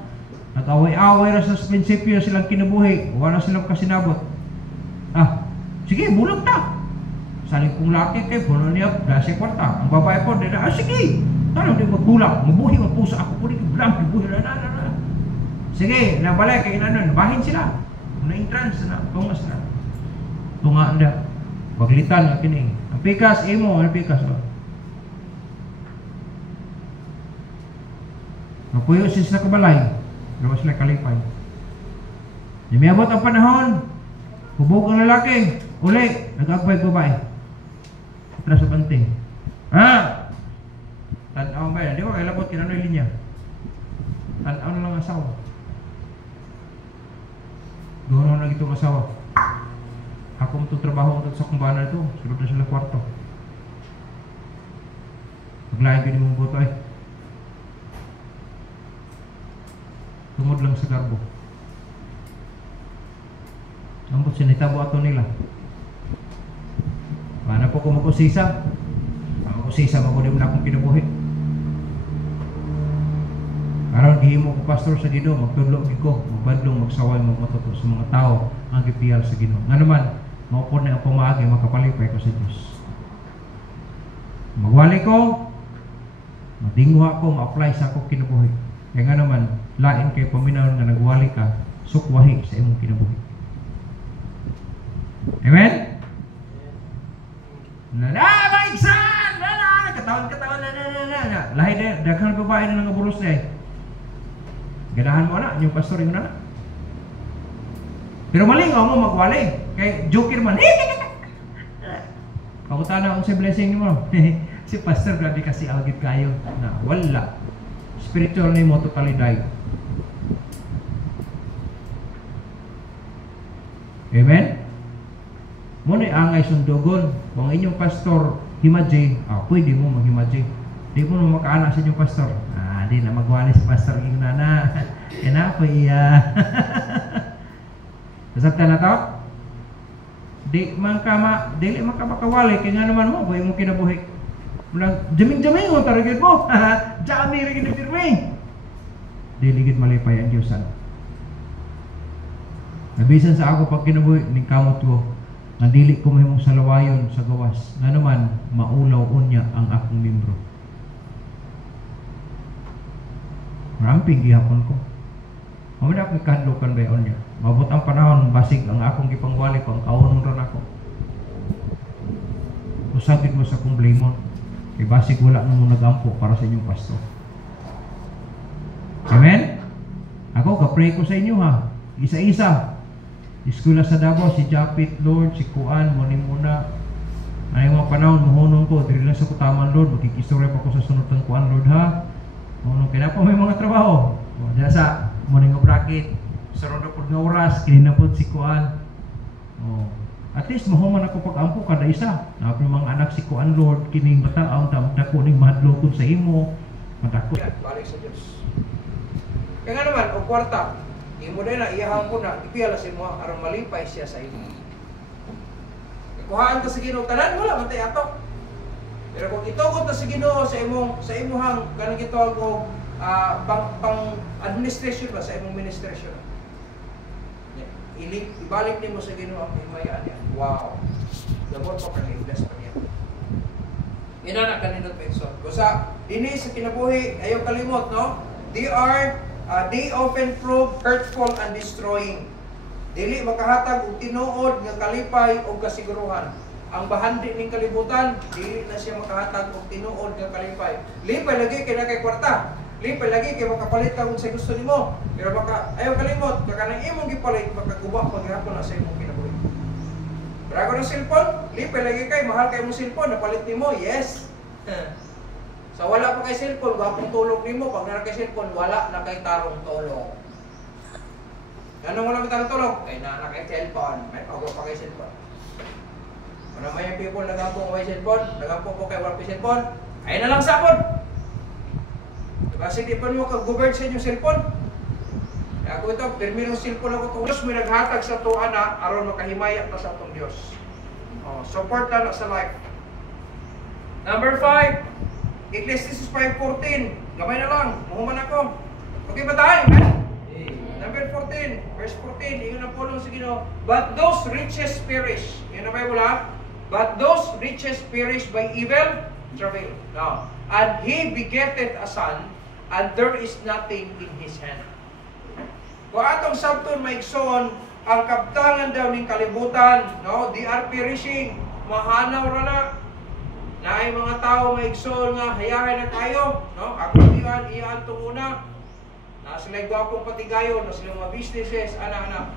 Nag-away-away ra sa prinsipyo silang kinabuhi, wala silang kasinabot. Sige, bulag ta. Saling kong laki kay puno niya, dasi kwarta. Ang babae po, sige, tanong din magbulag, mabuhi, magpusa ako po rin, blank, mabuhi, sige, nabalay kay nabahin sila. Na-entrance na, tungas na. Tungaan na. Paglitan na kining. Ang pikas, imo, ang pikas ba? Napuyo siya sa kabalay. Pero sila kalipay. Yamiabot ang panahon, hubog ang lalaki, uli, nag-agbay babae. Atras sa banting. Tanaw ba yan? Di ba kailabot kinano yung linya? Tanaw na lang asawa. Doon na ito asawa. Ako mo itong trabaho sa kumbana ito. Sulod na sila kwarto. Maglaing ka ni mong boto ay. Tungod lang sa garbo. Ambot sinitabo ato nila. Paano po kung mag-usisa? Mag-usisa, makunin mo na akong kinabuhi. Karon gihimo ko pastor sa Ginoo, magtudlo ko, magbadlong, magsaway, magmatuto sa mga tao ang gipiyal sa Ginoo. Nga naman, maupon na ang pamaagi, makapalipay ko sa Diyos. Magwali ko, madingwa ko, ma-apply sa akong kinabuhi. Kaya nga naman, lain kay paminaw nga nagwali ka, sukwahi sa imong kinabuhi. Amen? Maigsan! Katawan! Lahi na, daghang babae na nangabulos na eh. Ganahan mo na, yung pastor yun na. Pero malingaw mo magwali. Kay joker man. Kamuta na kung si blessing mo. Si pastor grabe kasi agit kayo na wala. Spiritual ni mo totally died. Amen? Muna angay sundogon. Kung inyong pastor himadji, pwede mo maghimadji. Di mo na makaana sa inyong pastor. Di na magwali sa pastor yung nana. Kaya po iya. Nasabta na to? Dili man ka makawali. Kaya nga naman mo, buhay mo kinabuhi. Jaming-jaming mo, tarigid mo. Jami, rigid na firme. Diligid malipay ang Diyosan. Nabisan sa ako pag kinabuhi, ning kamot ko. Nandili ko may mong salawayon sa gawas. Nga naman, maulaw unya ang akong membro. Ramping gihapon ko. Mamaya ako ikadlokan ba yun niya. Mabot ang panahon, basig ang akong gipangwali ko, ang kaunon ron ako. Usagin mo sa kong blamon. Kay basig wala na mo nagampo para sa inyong pastor. Amen? Ako, kapray ko sa inyo ha. Isa-isa. Iskula sa Davao, si Japit, Lord, si Kuan, muna. Ano yung mga panahon, muhunong ko, diri lang sa kutaman, Lord. Magkikistorya pa ko sa sunod ng Kuan, Lord ha. Muhunong, kaya po may mga trabaho. Diyan sa morning of bracket, sa ronda po nga oras, kininapod si Kuan. At least, mahuman ako pag-ampo kada isa. Napin mga anak si Kuan, Lord, kining mataaw, dako ning mahadlokon sa imo. Madako. Balik sa Diyos. Kaya nga naman, o kwarta, imo din na, iyahang ko na, ipiyala sa imo, arang malipay siya sa imo. Ikuhaan ka sa Ginoo, tanan mo lang, mantay ato. Pero kung itugot na sa Ginoo sa imuhang, kanang gitawag ko, pang administration ba, sa imong ministration. Ibalik nimo sa Ginoo ang himayaan niya. Wow. Labot po kang i-bless pa niya. Ina na kanindot pa ikson. Kusa, dini sa kinabuhi, ayaw kalimot, no? They often prove hurtful and destroying. Dili makahatag og tinuod nga kalipay o kasiguruhan. Ang bahandi ning kalibutan, dili na siya makahatag og tinuod nga kalipay. Lipay lagi kay nakay kwarta. Lipay lagi kay makapalit ka kung sa gusto nimo. Pero ayaw kalimot, kanang imong gipalit makaguba paghapon na sa imong kinabuhi. Pero ako ng cellphone, lipay lagi kay mahal kay mo cellphone, napalit nimo, yes. So wala pa kay cellphone, gapong tulog nimo, pag nara kay cellphone, wala na kay tarong tulog. Ganun mo lang kitang tulog. Kaya na kay cellphone. May pagawa pa kay cellphone. Kung naman yung people nagampong kay cellphone, nagampong po kay wala kay cellphone, ay na lang sapon. Kasi di pa mo kag-govern sa inyong cellphone. Kaya ako ito, pirmi ng cellphone ako itong Diyos, may naghatag sa tuwa na aron makahimaya na sa itong Diyos. Support na sa life. Number 5, Ecclesiastes 5:14. Gamay na lang, muhuman ako. Okay ba tayo? Number 14, verse 14, yun ang pulong sa Ginoo. But those riches perish. Yun ang Bible ha? But those riches perish by evil travail. Now, and he begetteth a son, and there is nothing in his hand. Kung atong sabton maigsoon, ang kabtangan daw ng kalibutan, no? They are perishing. Mahanaw ra na. Na ay mga tao maigsoon nga hayahay na tayo, no? Ako iyan tunguna. Na sila gwapong patigayon, na sila mga businesses, ana-ana.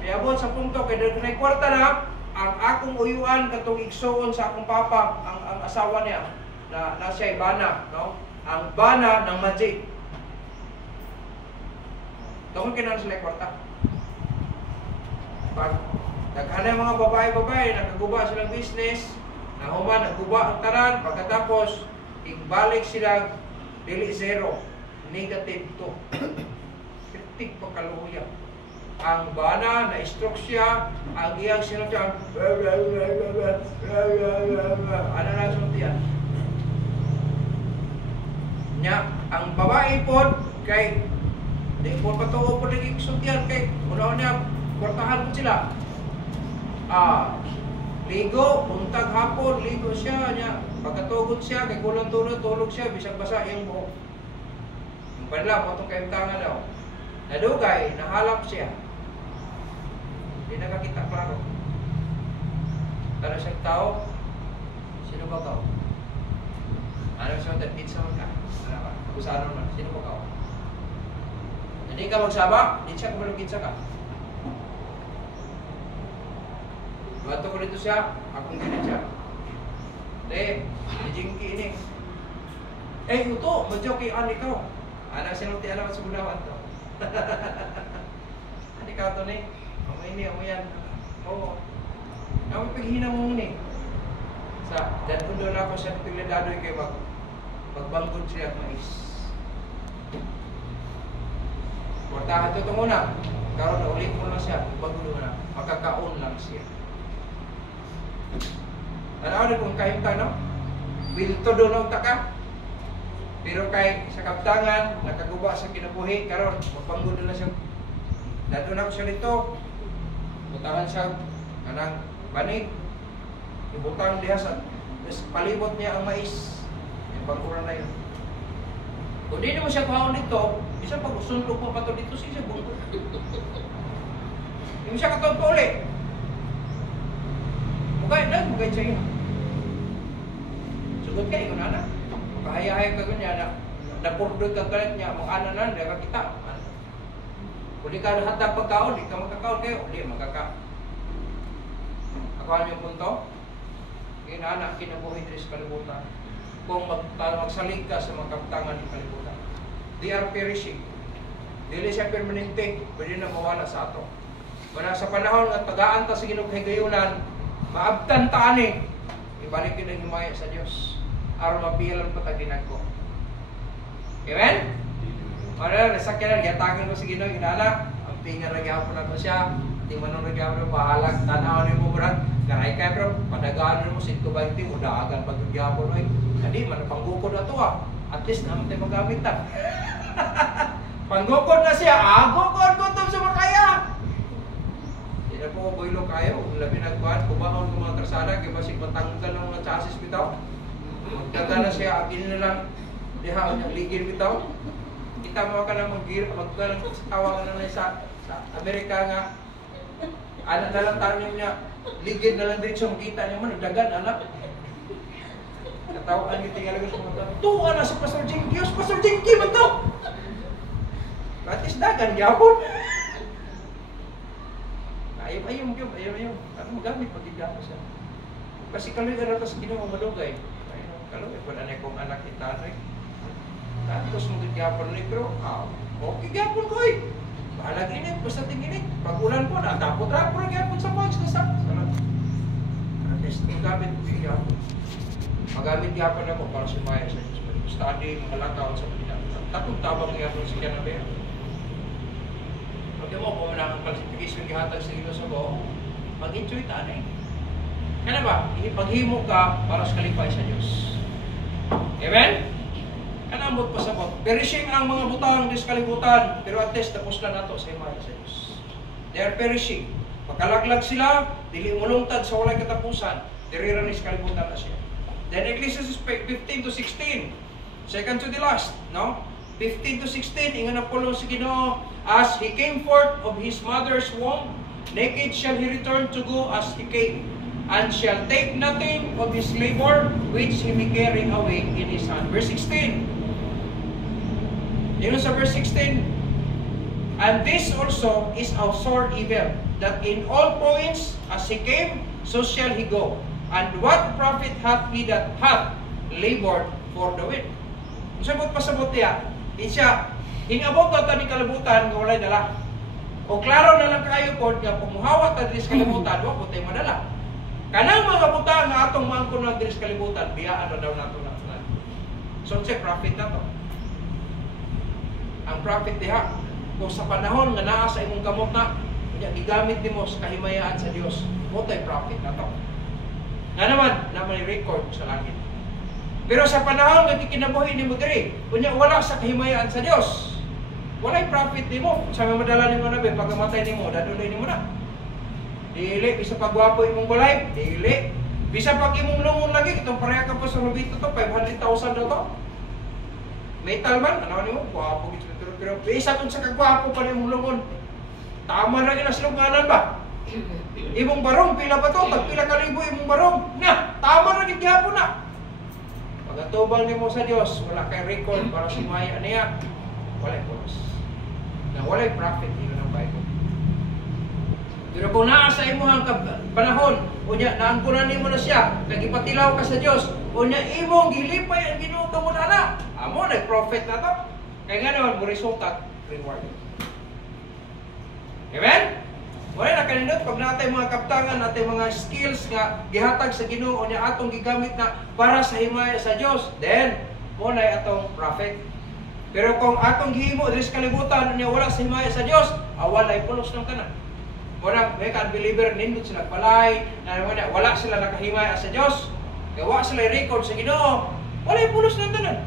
Kaya abot sa punto, kaya na kwarta na, ang akong uyuan katong igsoon sa akong papa, ang asawa niya, na siya ay bana, no? Ang bana ng magic. Tungkol kina sila kwarta. Pag naghanay mga babae-babae, nakaguba silang business, nahuman, nagguba ang tanan, pagkatapos, igbalik sila, dili zero. Negative to. Kritik pagkaluya. Ang bana, na-stroke siya, ang iyang sinok siya, ano na suntiyan? Nya, ang babae po, kay, di po patuo po naging suntiyan, kay, una-una, kwartahan po sila. Ligo, buntag hapon, ligo siya, nya, pagkatugod siya, kay kulang tulog siya, bisag basa yung buhok. Panla mo itong kaimtangan daw. Nadugay, nahalap siya. Hindi nakakita klaro. Tara siyang tao, sino ba ka? Ano siya, pizza man ka? Ano ka? Kagusahan naman, sino ba ka? Hindi ka magsaba, hindi siya kung pizza ka. Bato ko dito siya, akong ganit siya. Hindi, jinky ini. Ito, madyoki ani ka. Anak sinuti alam sa gunawan to. Hindi ka to ni. Ang ini ang yan. Oo. Ang paghina mo ni. Sa dan undo na ako sa tiglado kay magbanggod siya mais. Portahan to muna. Karon na ulit mo lang siya, baglo na. Makakaon lang siya. Ano kung kahimtang no? Bilto do na ka. Pero kay sa kaptangan, nakaguba sa kinabuhi, karon magpanggod na siya. Dato na ko siya dito. Butangan siya, kanang banig. Ibutang diha sa palibot niya ang mais. Yung pagkurang na yun. Kung di naman siya kuhaon dito, isa pag sundok mo pa to dito, siya bungkot. Yung siya katong puli. Mugay siya yun. Sugod kayo, kung anak. Kahaya-haya ka ganyan na napurdoy ka galit niya, mag-ana na, hindi ka kita. Kung di ka hatag pagkaon, di ka magkakaon kayo, di magkaka. Ako ano yung punto? Kinaanak, kinabuhi din sa kalibutan. Kung magsalig ka sa mga kaptangan ng kalibutan. They are perishing. Dili siya permanente, pwede na mawala sa ato. Kung sa panahon ng tagaan ta sa ginugahigayunan, maabtan ta ani, ibalik yun ang himaya sa Diyos. Aron mapilan pa taginag ko. Amen? Para nasakyan na, yatagan ko sa Ginoo, inana, ang tinga nagyapon na to siya, di man nung nagyapon na bahalag, tanaw ni mo brad, karay kaya bro, padagaan mo, sinto ba yung ting, udagan pag nagyapon mo, hindi, pangukod na to at least naman tayo magamit na. Panggukod na siya, gukod ko ito sa makaya. Hindi na po, boylo kayo, labi nagkuhan, kumahon ng mga karsada, kaya basig matanggal ng mga chassis bitaw. Magdaga na siya, agin na lang, diha o niyang ligil bitaw. Kita mo ka na magtawag na sa Amerika nga. Anak na lang tayo niya, ligid na lang din siya, makita niya man, nagdagan, anak. Katawaan yung tingalaga sa mga tao. Tuwa na si Pastor Jinky, Pastor Jinky man to! Batis dagan, yapon. Ayaw. Ano magamit, magigamo siya. Kasi kaloy ka na ito sa Ginoo malugay. Kaloy, wala na akong anak itanay. Tapos magigapon ni pero, okay gapon ko eh. Bahala init, basta tinginit. Pag ulan po, natapot-rapor gyapon sa box na sa. At least magamit gyapon. Magamit gyapon ako para sumaya sa Diyos. Study, mga lakaw sa Pilipinas. Tatong tabang gyapon sa kanabe. Pag mo po na ang classification gihatag sa Ginoo sa buo, mag-enjoy ta na. Kana ba? Ipaghimo ka para sa kalipay sa Dios. Amen? Kana mo pasabot. Perishing ang mga butang dis kalibutan, pero at least tapos na nato sa himaya sa Dios. They are perishing. Pagkalaglag sila, dili mulungtad sa walay katapusan. Diri ra ni sa kalibutan na siya. Then Ecclesiastes 15 to 16. Second to the last, no? 15 to 16, ingon na pulong si Ginoo, as he came forth of his mother's womb, naked shall he return to go as he came, and shall take nothing of his labor, which he may carry away in his hand. Verse 16. Yun sa verse 16. And this also is a sore evil, that in all points as he came, so shall he go. And what profit hath he that hath labored for the wind? Sabot pasabot niya. Siya, hingabot na ito ni kalibutan, walay dala. O klaro na lang kayo po, nga pumuhawat na diris kalibutan, wag po tayo madala. Kanang mga butang nga atong mangkon na diris kalibutan, biyaan na daw nato na. So, siya, profit na to. Ang profit diha, kung sa panahon nga naa sa imong kamot na, gigamit nimo sa kahimayaan sa Dios, mo tayo profit na to. Nga naman i-record sa langit. Pero sa panahon nga kinabuhi nimo diri, kunya wala sa kahimayaan sa Dios. Walay profit nimo. Sa madala nimo na ba pagkamatay nimo, dadulay nimo na. Dili bisa pagwapo imong balay, dili. Bisa pag imong lungon lagi itong pareha ka pa sa lubito to 500,000 daw to. Metal man, ano nimo, gwapo gito pero bisa kun sa kagwapo pa nimong lungon. Tama ra gyud as lunganan ba? Imong barong pila ba to? Pila ka libo imong barong? Na, tama ra gyud gyapon na. Pagkatubang nimo sa Dios, wala kay record para sumaya niya. Walay pulos. Na walay profit nilo ng Bible. Pero kung naa sa imong panahon, unya naangkunan nimo na siya, nagipatilaw ka sa Dios, unya imong gilipay ang Ginoo kamo na. Amo na profit na to. Kaya nga naman mo resulta reward. Amen? Wala na kanindot pag natay mga kaptangan, natay mga skills nga gihatag sa Ginoo niya atong gigamit na para sa himaya sa Dios, then mo na atong profit. Pero kung atong gihimo diri sa kalibutan niya wala sa himaya sa Dios, walay pulos ng tanan. Murag may unbeliever nindot sila palay, na wala sila nakahimaya sa Dios, gawa sila record sa Ginoo, walay pulos ng tanan.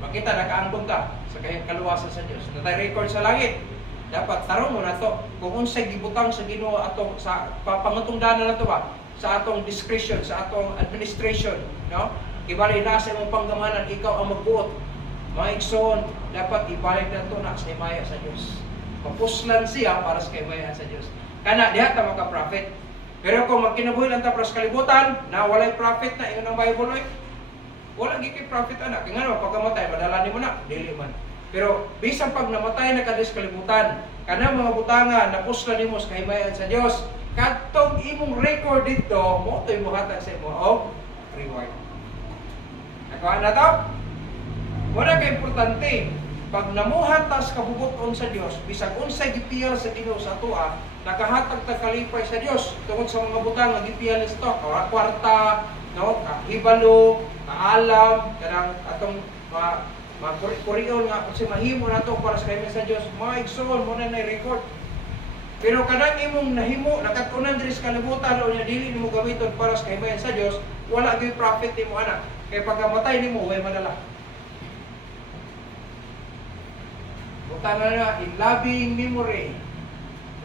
Makita nakaangkon ka sa kaluwasan sa Dios. Natay record sa langit. Dapat tarong mo na to kung unsay gibutang sa Ginoo atong sa pangutungdanan na to ba sa atong discretion, sa atong administration, no? Ibalik na sa imong panggamanan, ikaw ang magbuot. Mga igsoon, dapat ibalik na to na sa himaya sa Dios. Papuslan siya para sa himaya sa Dios. Kana diha ta maka-profit. Pero kung magkinabuhi lang ta para sa kalibutan, na walay profit na ingon ang Bible oy. Wala gikay profit ana. Kaya nga pagkamatay madala nimo na, dili man. Pero bisan pag namatay na kadis kalibutan, kanang mga butanga napuslan nimo sa kahimayan sa Dios, kadtong imong record dito, mo toy mohatag sa imo og reward. Nakawa na to? Wala ka importante. Pag namuhat tas kabubuton sa Dios, bisag unsay gipiyal sa Ginoo sa atoa, nakahatag ta kalipay sa Dios tungod sa mga butang nga gipiyal sa to, kwarta, no, kahibalo, kaalam, kanang atong magkuriyon nga kung mahimo na to para sa kanya sa Diyos, mga igsoon mo na record. Pero kanang imong nahimo, nakatunan diri sa kalibutan o niya dili nimo gamiton para sa kanya sa Diyos, wala gyud profit nimo anak. Kaya pagkamatay nimo, way madala. Butang na in loving memory.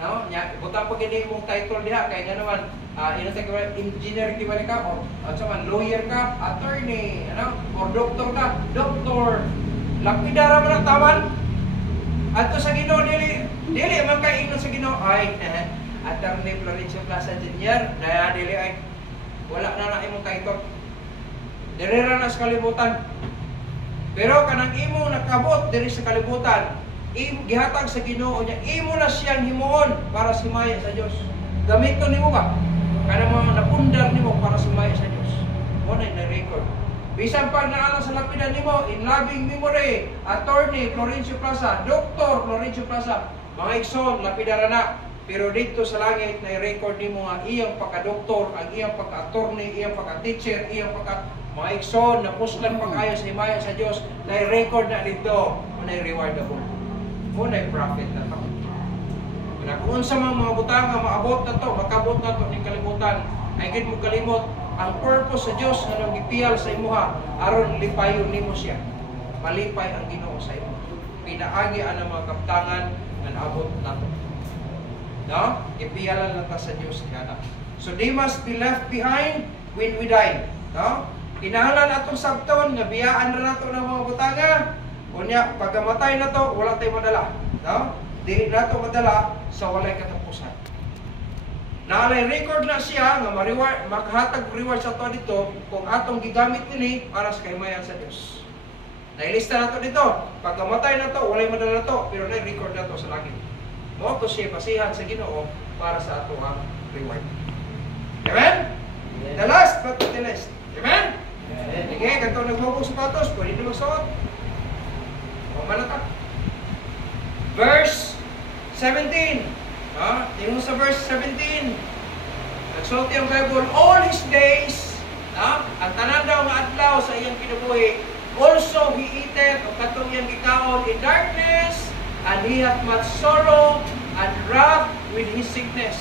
No? Butang pag hindi mong title diha, kaya nga naman, engineer di ba ka, o lawyer ka, attorney, ano, or doctor ka, doctor, lapidara mo ng tawan, at to sa Ginoo, dili man kay ingon sa Ginoo, ay, attorney Florencio Plaza Jr., na dili ay, wala na imong title, dirira na sa kalibutan, pero kanang imo nakabot diri sa kalibutan, gihatag sa Ginoo niya, imo na siyang himuon para simaya sa Dios. Gamiton nimo ba? Kanang mga napundar nimo para simaya sa Dios. Mo na record. Bisan pag naala sa lapidan nimo, in loving memory, Attorney Florencio Plaza, Dr. Florencio Plaza, mga igsoon, lapidara na. Pero dito sa langit, na i-record nimo nga iyang pagka-doktor, ang iyang pagka-attorney, iyang pagka-teacher, iyang mga igsoon, na puslan pag-ayo sa himaya sa Diyos, na i-record na dito, na i-rewardable. Muna i-profit na ito. Kung sa mga butang nga maabot na to, makabot na to ng kalimutan, ay gid mo kalimot ang purpose sa Dios nga nang gipiyal sa imuha aron lipayon nimo siya. Malipay ang Ginoo sa imo. Pinaagi ang mga kaptangan nga naabot nato. No? Ipiyalan lang ta sa Dios kana. So they must be left behind when we die. No? Kinahanglan atong sabton nga biyaan ra nato ng mga butanga. Unya pagkamatay na to, wala tay madala. No? Dili nato madala sa walay katapusan. Naalay record na siya nga maghatag reward sa to dito kung atong gigamit nini para sa kahimayan sa Dios. Nailista na to dito. Pagkamatay na to, walay madala to, pero na-record na to sa langit. Mo to siya pasihan sa Ginoo para sa ato ang reward. Amen? The last but not the least. Amen? Sige, kanto nagbubog sapatos, pwede na magsuot. O manata. Verse 17. Tingnan sa verse 17. Nagsuot yung Bible, all his days, ang tanan daw nga adlaw sa iyang kinabuhi, also he eateth, o katong iyang gikaon in darkness, and he hath much sorrow and wrath with his sickness.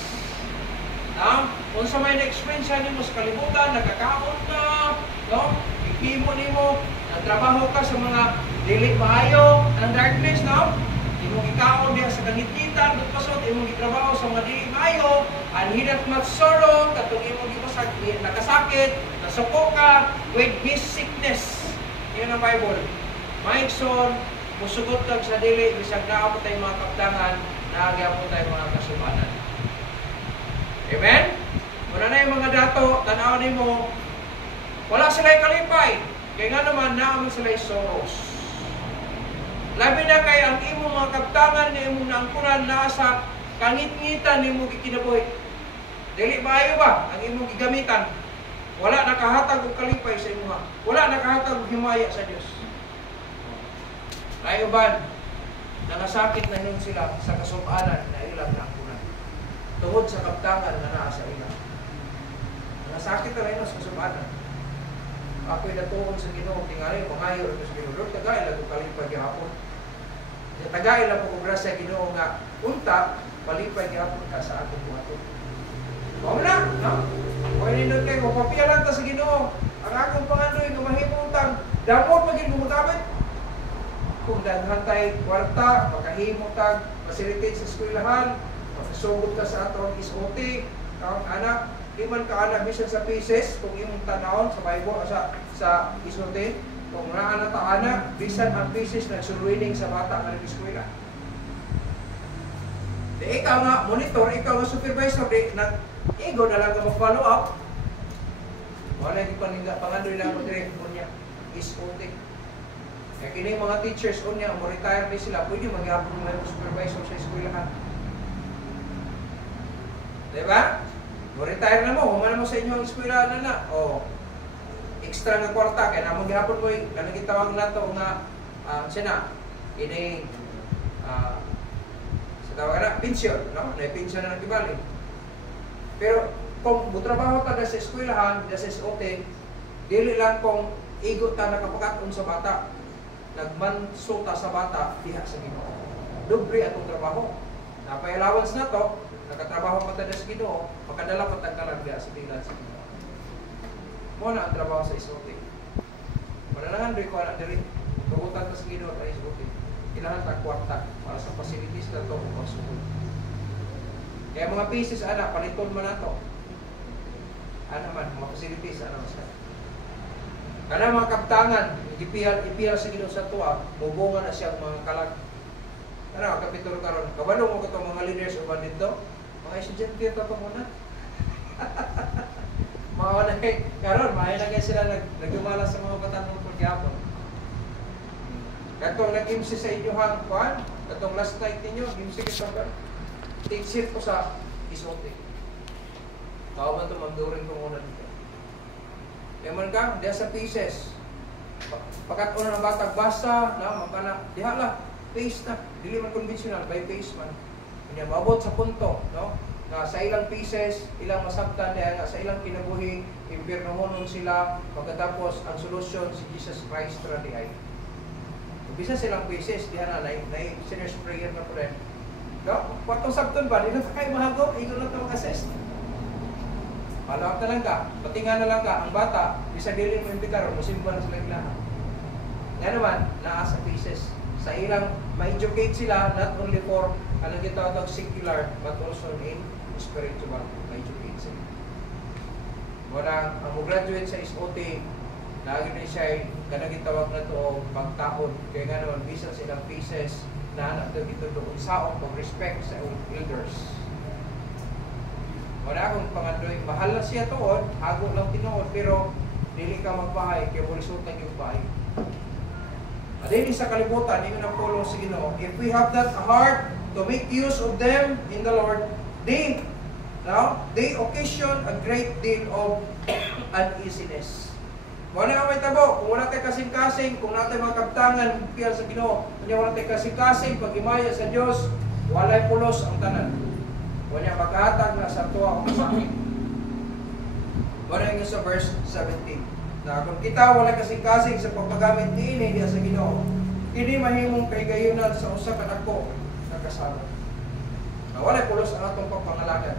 Kung sa may na-experience nimo sa kalibutan, nagkakaon ka, no? Ikimo nimo, nagtrabaho ka sa mga dili maayo ng darkness, no? Imong ikaon diha sa kanititan, pasot imong gitrabaho sa mga dili maayo, and he hath much sorrow, katong imong nakasakit, nasuko ka with his sickness. Yun ang Bible. Maigson, musugot kag sa dili, bisag naa po tayo mga kaptangan, naagya po tayo mga kasubanan. Amen? Muna na yung mga dato, tanaw nimo, wala sila'y kalipay. Kaya nga naman, naamon sila'y sorrows. Labi na kay ang imong mga kaptangan, na imong naangkuran, nasa kangit-ngitan ni imong kinabuhi. Dili maayo ba ang imong gigamitan? Wala nakahatag og kalipay sa imuha. Wala nakahatag og himaya sa Dios. Layo ban, nangasakit na nun sila sa kasubanan na ilang naangkuran. Tungod sa kaptangan na naa sa ilang. Nangasakit na rin sa kasubanan. Ako'y natuon sa Ginoo, tingali, mangayo ito sa Ginoo. Lord, tagay lang kung kalipay gihapon. Tagay lang kung grasya Ginoo nga, unta, palipay gihapon ka sa atong buhaton. Huwag na, no? Huwag nindot kayo, mapapiyalan ta sa Ginoo. Ang akong pangandoy, gumahimong utang, damot maging gumutabit. Kung daghan tayo kwarta, makahimong tag, facilitate sa eskwelahan, makasugod ka sa atong isote, ang anak, di man ka anak bisan sa pieces kung imong tanawon sa Bible sa isote kung naa na ta anak bisan ang pieces nagsulwining sa bata nga nag-eskwela. Di ikaw nga monitor, ikaw nga supervisor, di nag-ego na lang ka mag-follow up. Wala di paninda pangandoy lang mo dire unya isote. Kaya kini mga teachers unya mo retire di sila, pwede magyapon lang supervisor sa eskwelahan. Diba? Mo-retire na mo, humana mo sa inyo ang eskwela na. O, extra nga kwarta, kaya namang gihapon mo, kanang gitawag na ito nga, sina, ini, sa tawag na, pensyon, no? Na-pensyon na nagkibali. Pero, kung butrabaho ka na sa eskwelahan, na sa SOT, dili lang kung igot ka nakapakaton sa bata, nagmansuta sa bata, diha sa Ginoo. Dobre atong trabaho. Napay allowance na to, nakatrabaho pa tayo sa Ginoo, makadala pa tayong kalagya sa bilan sa Ginoo. Muna ang trabaho sa isote. Manalangan do'y ko anak diri, tugutan ta sa Ginoo tayo isote. Kailangan ta kwarta para sa facilities na to o sukul. Kaya mga pieces anak, paliton man na to. Ano man, mga facilities, ano sa kana mga kaptangan, ipiyal sa Ginoo sa tuwa, mubungan na siyang mga kalag. Ano, kapitulo karon. Kabalo mo ko itong mga leaders o ba dito? Mga estudyante ito pa muna. Mga kay karon, maayon na kayo sila nagdumala sa mga batang ng pagyapon. Katong nag-imsi sa inyo hang kuhan, katong last night ninyo, imsi kita ba? Take ko sa isote. Tao man ito, magdurin ko muna dito. Kaya man ka, diya sa pieces, Pagkat una ng batag basa, na makana, diha la, face na, dili man conventional, by face man. Kanya maabot sa punto, no? Na sa ilang pieces, ilang masabtan diha nga sa ilang kinabuhi, impiernohonon sila, pagkatapos ang solusyon si Jesus Christ ra di ay. Bisa silang pieces, diha na sinner's prayer na po rin. No? Patong sabton ba, di na pa kayo mahagop, ikaw na ito mag-assess. Malawag na lang ka, patinga na lang ka, ang bata, bisa dili mo imbitar, musimba na sila ilahan. Nga naman, naasa pieces. Sa ilang ma-educate sila, not only for, anong gitawag secular, but also in spiritual, ma-educate sila. Muna, ang graduate sa SOT, lagi na siya, kanang gitawag na ito, pagtaon, kaya nga naman, bisa silang pieces, na anak ito dito doon saong pag-respect sa elders. Wala akong pangandoy, mahal na siya tuod, hago lang tinuod, pero dili ka magbahay, kaya mo resultan yung bahay. At din sa kalibutan, yung napulong sa Ginoo, if we have that heart to make use of them in the Lord, they occasion a great deal of uneasiness. Wala nga may tabo, kung wala tayo kasing-kasing, kung wala tayo mga kaptangan, piyal sa Ginoo, kung wala tayo kasing-kasing, pag-imaya sa Diyos, walay pulos ang tanan. Wala magkahatag na sa tuwa o masakit. Wala nga sa verse 17. Na kung kita wala kasing-kasing sa pagpagamit ni ini sa Ginoo, hindi mahimong kaygayunan sa usa ka dako na kasama. Walay pulos ang atong pagpangalagan.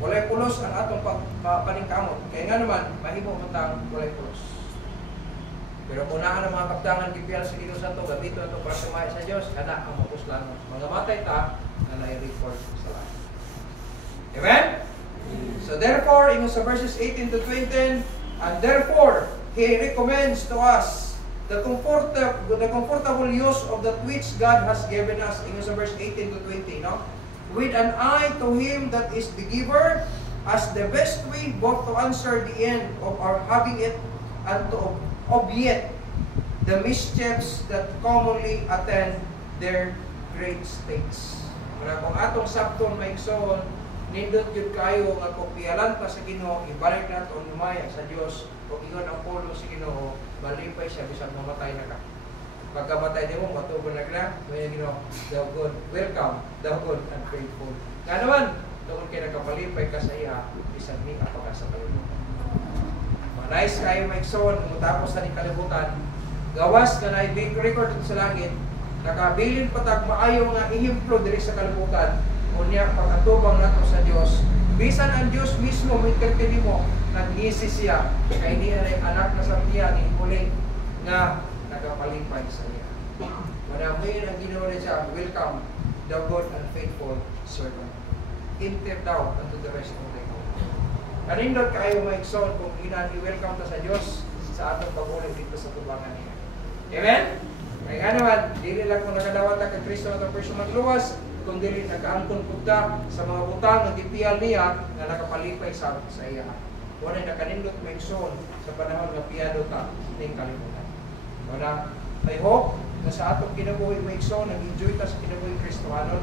Walay pulos ang atong paningkamot. Kaya nga naman, mahimo matang walay pulos. Pero kung naa ng mga kaptangan kipiyal sa Ginoo Santo, gamito ito para sumaya sa Diyos, kana ang mapuslan. Mga matay ta, na na-report sa lahat. Amen? So therefore, in sa verses 18 to 20, and therefore, He recommends to us the comfortable use of that which God has given us, in sa verse 18 to 20, no? With an eye to Him that is the giver, as the best way both to answer the end of our having it, and to obviate the mischiefs that commonly attend their great states. Kaya kung atong sabton maigsoon, nindot yun kayo nga kung pialan pa sa Ginoo, ibalik na ito lumaya sa Diyos, o ingon ang pulo sa Ginoo, malipay siya bisag mamatay na ka. Pagkamatay niyo mo, matubo na ka, may Ginoo, thou good, welcome, thou good and faithful. Nga naman, doon kayo nagkapalipay ka sa iya, bisag ni apaka sa kalimutan. Nice kayo maigsoon, kung tapos na ni kalibutan, gawas ka na i-record sa langit, nakabilin patag maayo nga ihimplo diri sa kalibutan, unya pagkatubang nato sa Dios. Bisan ang Dios mismo mikertini mo, nag-ngisi siya, kay niya na anak na sa niya, ni huli nga nagapalipay sa niya. Manamuhin ang ginawa niya siya, welcome, the good and faithful servant. Enter thou unto the rest of the world. Kanindot kayo maigsoon kung i-welcome ta sa Diyos sa atong pag-ulit dito sa tubangan niya. Amen? Kaya nga naman, dili lang kung nakadawat ka Kristo na itong personal luwas, kung dili nakaangkon po ta sa mga utang na gipiyal niya na nakapalipay sa iya. Wala na kanindot maigsoon sa panahon na piyado ta ng kalimutan. Wala, I hope na sa atong kinabuhi maigsoon, nag-enjoy ta sa kinabuhi Kristohanon.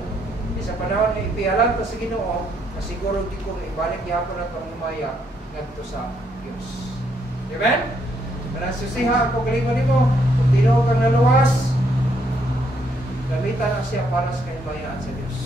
Sa panahon na ipialan ta sa Ginoo, masiguro di ko ibalik yapon na itong lumaya ngadto sa Diyos. Amen? Manasusiha ako kalingon nimo, kung tinuod kang naluwas, gamitan na siya para sa kahimayaan sa Diyos.